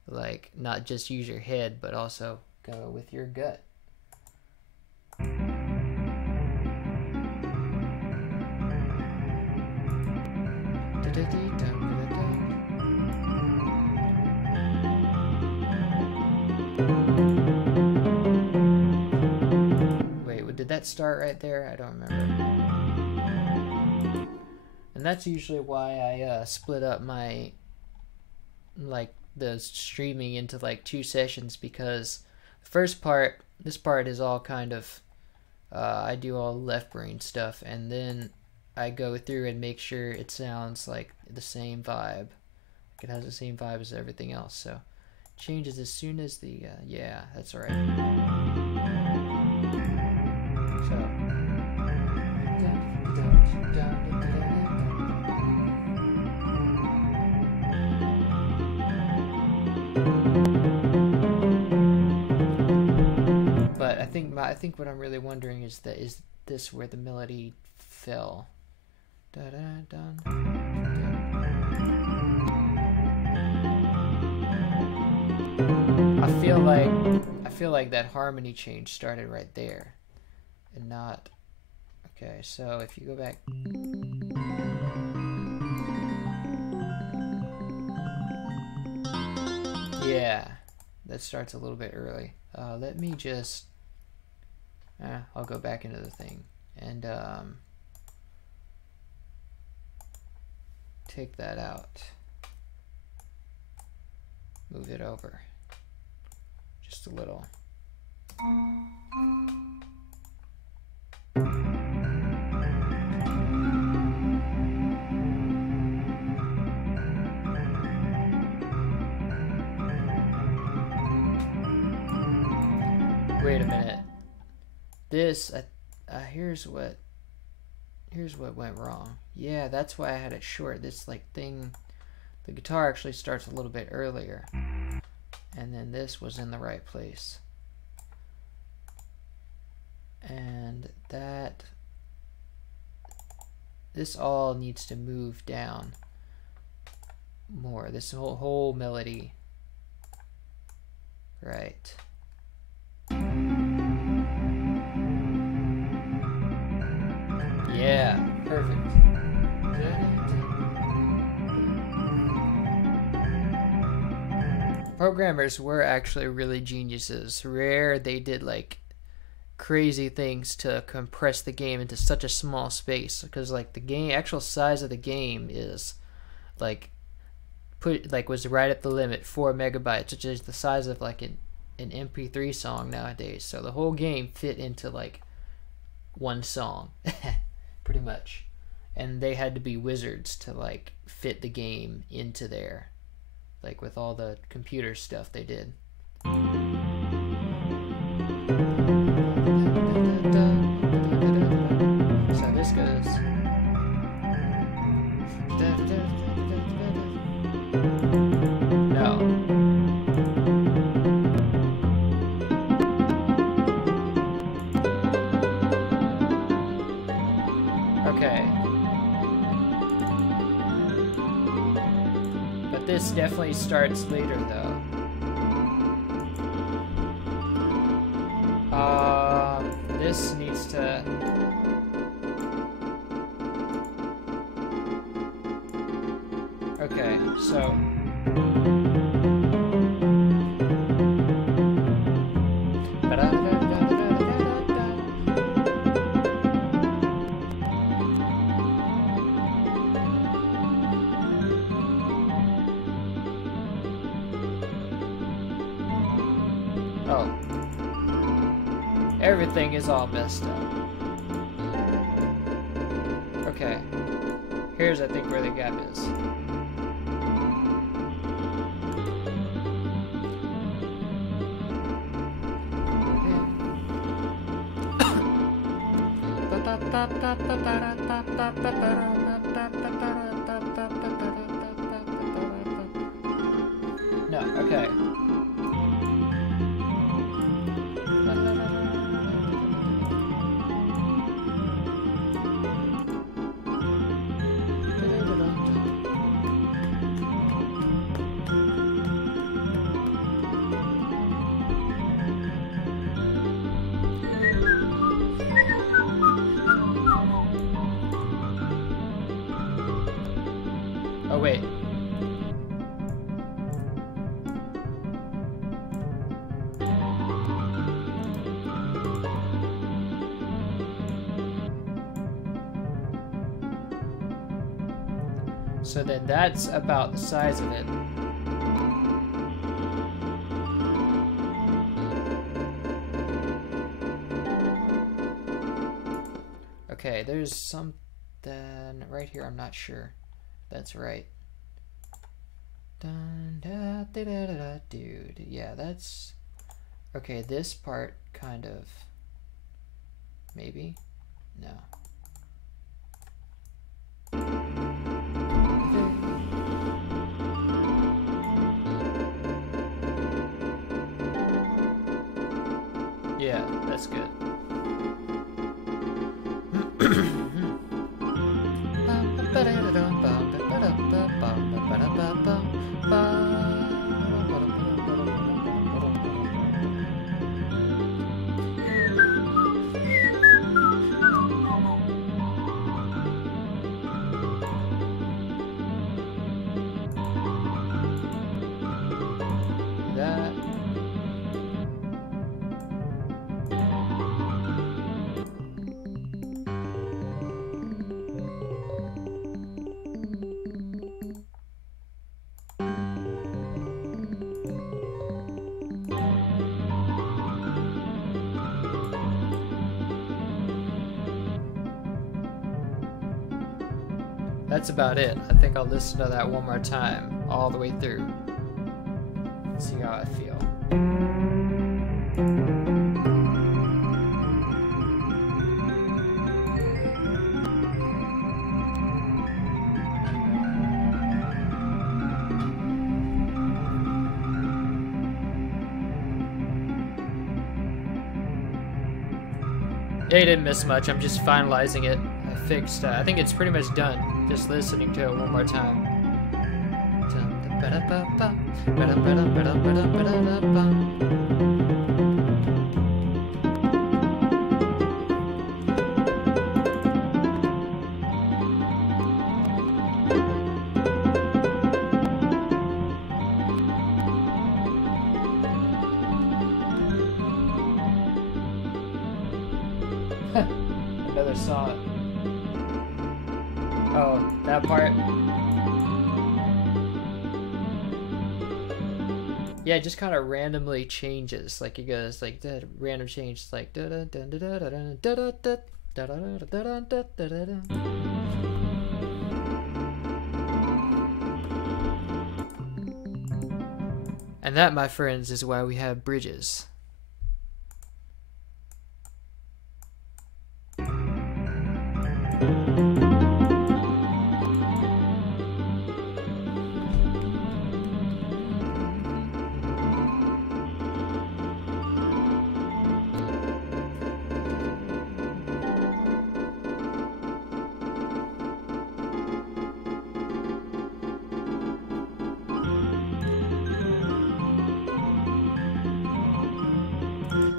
like not just use your head, but also go with your gut. Wait, did that start right there? I don't remember. And that's usually why I split up my, like, the streaming into like 2 sessions, because the first part, this part is all kind of, I do all left brain stuff, and then I go through and make sure it sounds like the same vibe. It has the same vibe as everything else, so it changes as soon as the, yeah, that's alright. So. But I think what I'm really wondering is this where the melody fell. Da, da, da, da. I feel like that harmony change started right there, and not. Okay, so if you go back. Yeah, that starts a little bit early. Let me just. I'll go back into the thing and take that out. Move it over just a little. Wait a minute. This here's what went wrong. Yeah, that's why I had it short. This like thing, the guitar actually starts a little bit earlier, and then this was in the right place, and this all needs to move down more. This whole melody, right? Yeah, perfect. Programmers were actually really geniuses. Rare, they did like crazy things to compress the game into such a small space, because like the actual size of the game is like was right at the limit, 4 megabytes, which is the size of like an MP3 song nowadays. So the whole game fit into like one song. Pretty much. And they had to be wizards to like fit the game into there, like with all the computer stuff they did. So this goes. No. Okay. But this definitely starts later, though. This needs to... Okay, so... Oh. Everything is all messed up. Okay. Here's, I think, where the gap is. No, okay. So then that's about the size of it. Okay, there's something right here, I'm not sure. That's right. Dun, da, da, da, da, da, dude. Yeah, that's... Okay, this part kind of... Maybe? No. Yeah, that's good. That's about it. I think I'll listen to that one more time, all the way through. See how I feel. Yeah, you didn't miss much. I'm just finalizing it. I fixed. I think it's pretty much done. Just listening to it one more time. Another song. Oh, that part. Yeah, it just kind of randomly changes. Like it goes like that random change. It's like da da da da da da da da da da da da da da. And that, my friends, is why we have bridges.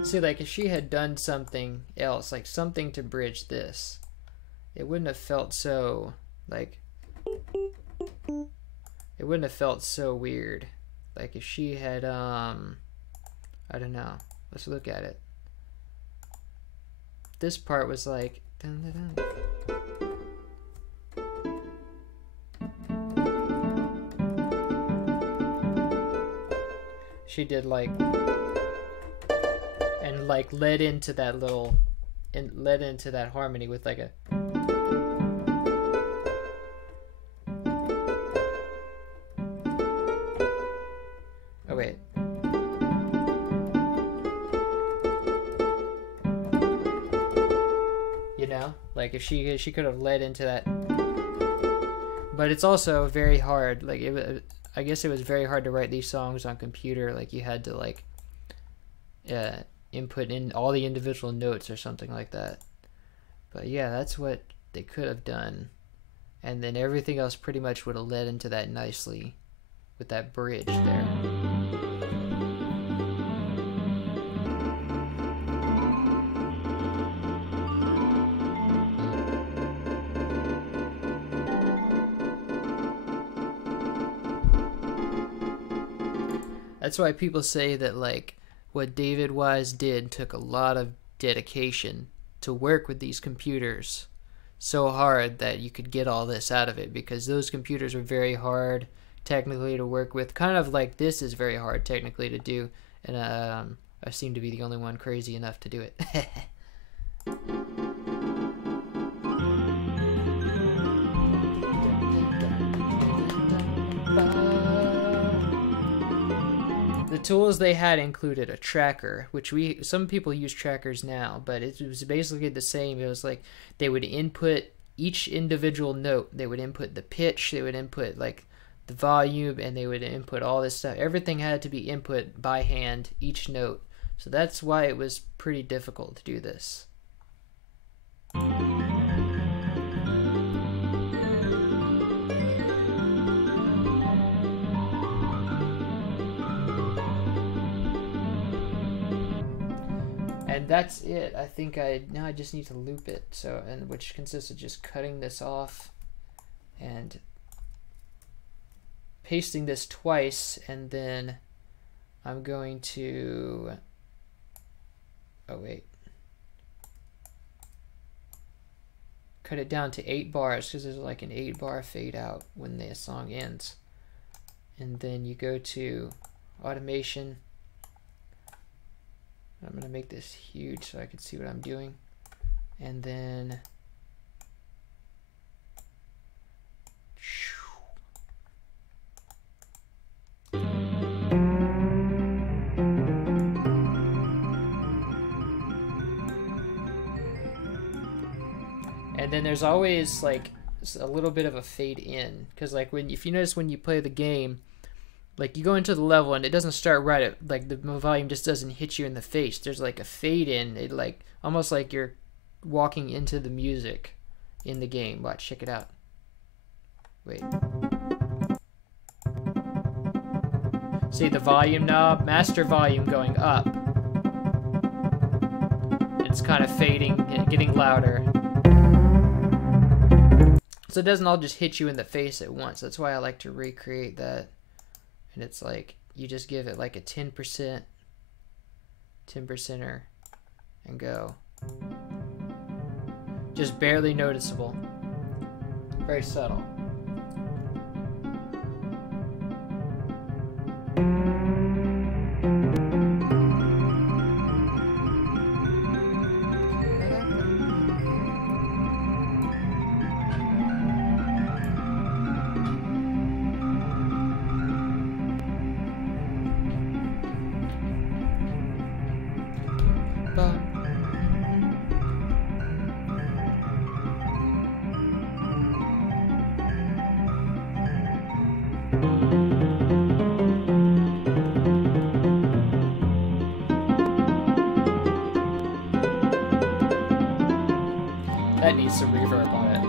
See, like, if she had done something else, like something to bridge this, it wouldn't have felt so, like, it wouldn't have felt so weird. Like, if she had, I don't know. Let's look at it. This part was like, dun, dun, dun. She did, like, and like led into that little, and led into that harmony with like a. Oh wait. You know, like if she could have led into that. But it's also very hard. Like I guess it was very hard to write these songs on computer. Like you had to like, input in all the individual notes or something like that. But yeah, that's what they could have done, and then everything else pretty much would have led into that nicely with that bridge there. That's why people say that like what David Wise did took a lot of dedication to work with these computers so hard that you could get all this out of it, because those computers were very hard technically to work with, kind of like this is very hard technically to do, and I seem to be the only one crazy enough to do it. The tools they had included a tracker, which some people use trackers now, but it was basically the same. It was like they would input each individual note. They would input the pitch, they would input like the volume, and they would input all this stuff. Everything had to be input by hand, each note. So that's why it was pretty difficult to do this. And that's it. I think now I just need to loop it. So, and which consists of just cutting this off and pasting this twice, and then I'm going to, oh wait, cut it down to 8 bars, because there's like an 8-bar fade out when the song ends. And then you go to automation. I'm going to make this huge so I can see what I'm doing. And then there's always like a little bit of a fade in, because like if you notice when you play the game, like you go into the level and it doesn't start right at, like the volume just doesn't hit you in the face. There's like a fade in. It like almost like you're walking into the music in the game. Watch, check it out. Wait. See the volume knob, master volume going up. It's kind of fading and getting louder. So it doesn't all just hit you in the face at once. That's why I like to recreate that. And it's like, you just give it like a 10%, 10%er, and go. Just barely noticeable. Very subtle. That needs some reverb on it.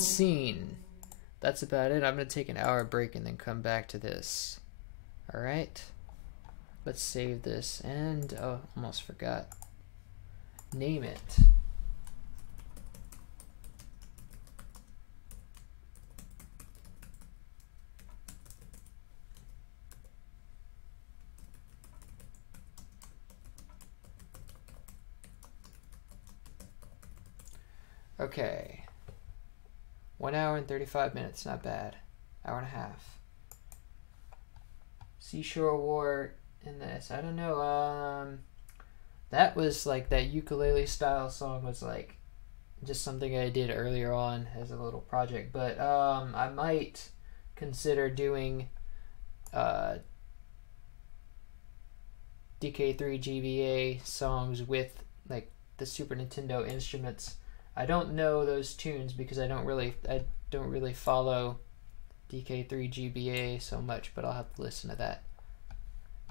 Scene. That's about it. I'm going to take an hour break and then come back to this. Alright. Let's save this and, oh, almost forgot. Name it. Okay. 1 hour and 35 minutes, not bad. Hour and a half. Seashore War in this. I don't know. That was like that ukulele style song was like just something I did earlier on as a little project. But I might consider doing DK3 GBA songs with like the Super Nintendo instruments. I don't know those tunes because I don't really follow DK3 GBA so much, but I'll have to listen to that.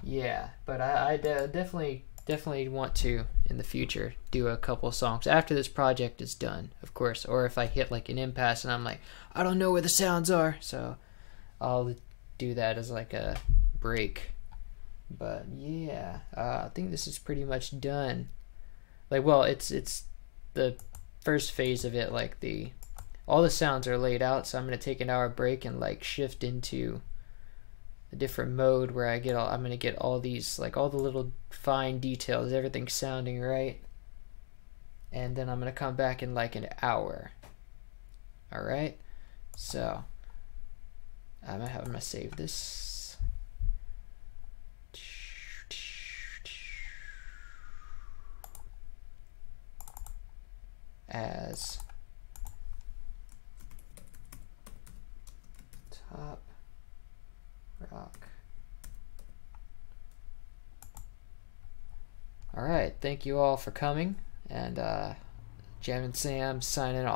Yeah, but I definitely want to in the future do a couple songs after this project is done, of course, or if I hit like an impasse and I'm like, I don't know where the sounds are, so I'll do that as like a break. But yeah, I think this is pretty much done. Like, well, it's the first phase of it. Like all the sounds are laid out, so I'm gonna take an hour break and like shift into a different mode where I'm gonna get all these, like all the little fine details, everything sounding right, and then I'm gonna come back in like an hour. All right, so I'm gonna save this. As Top Rock. All right, thank you all for coming, and Jam and Sam signing off.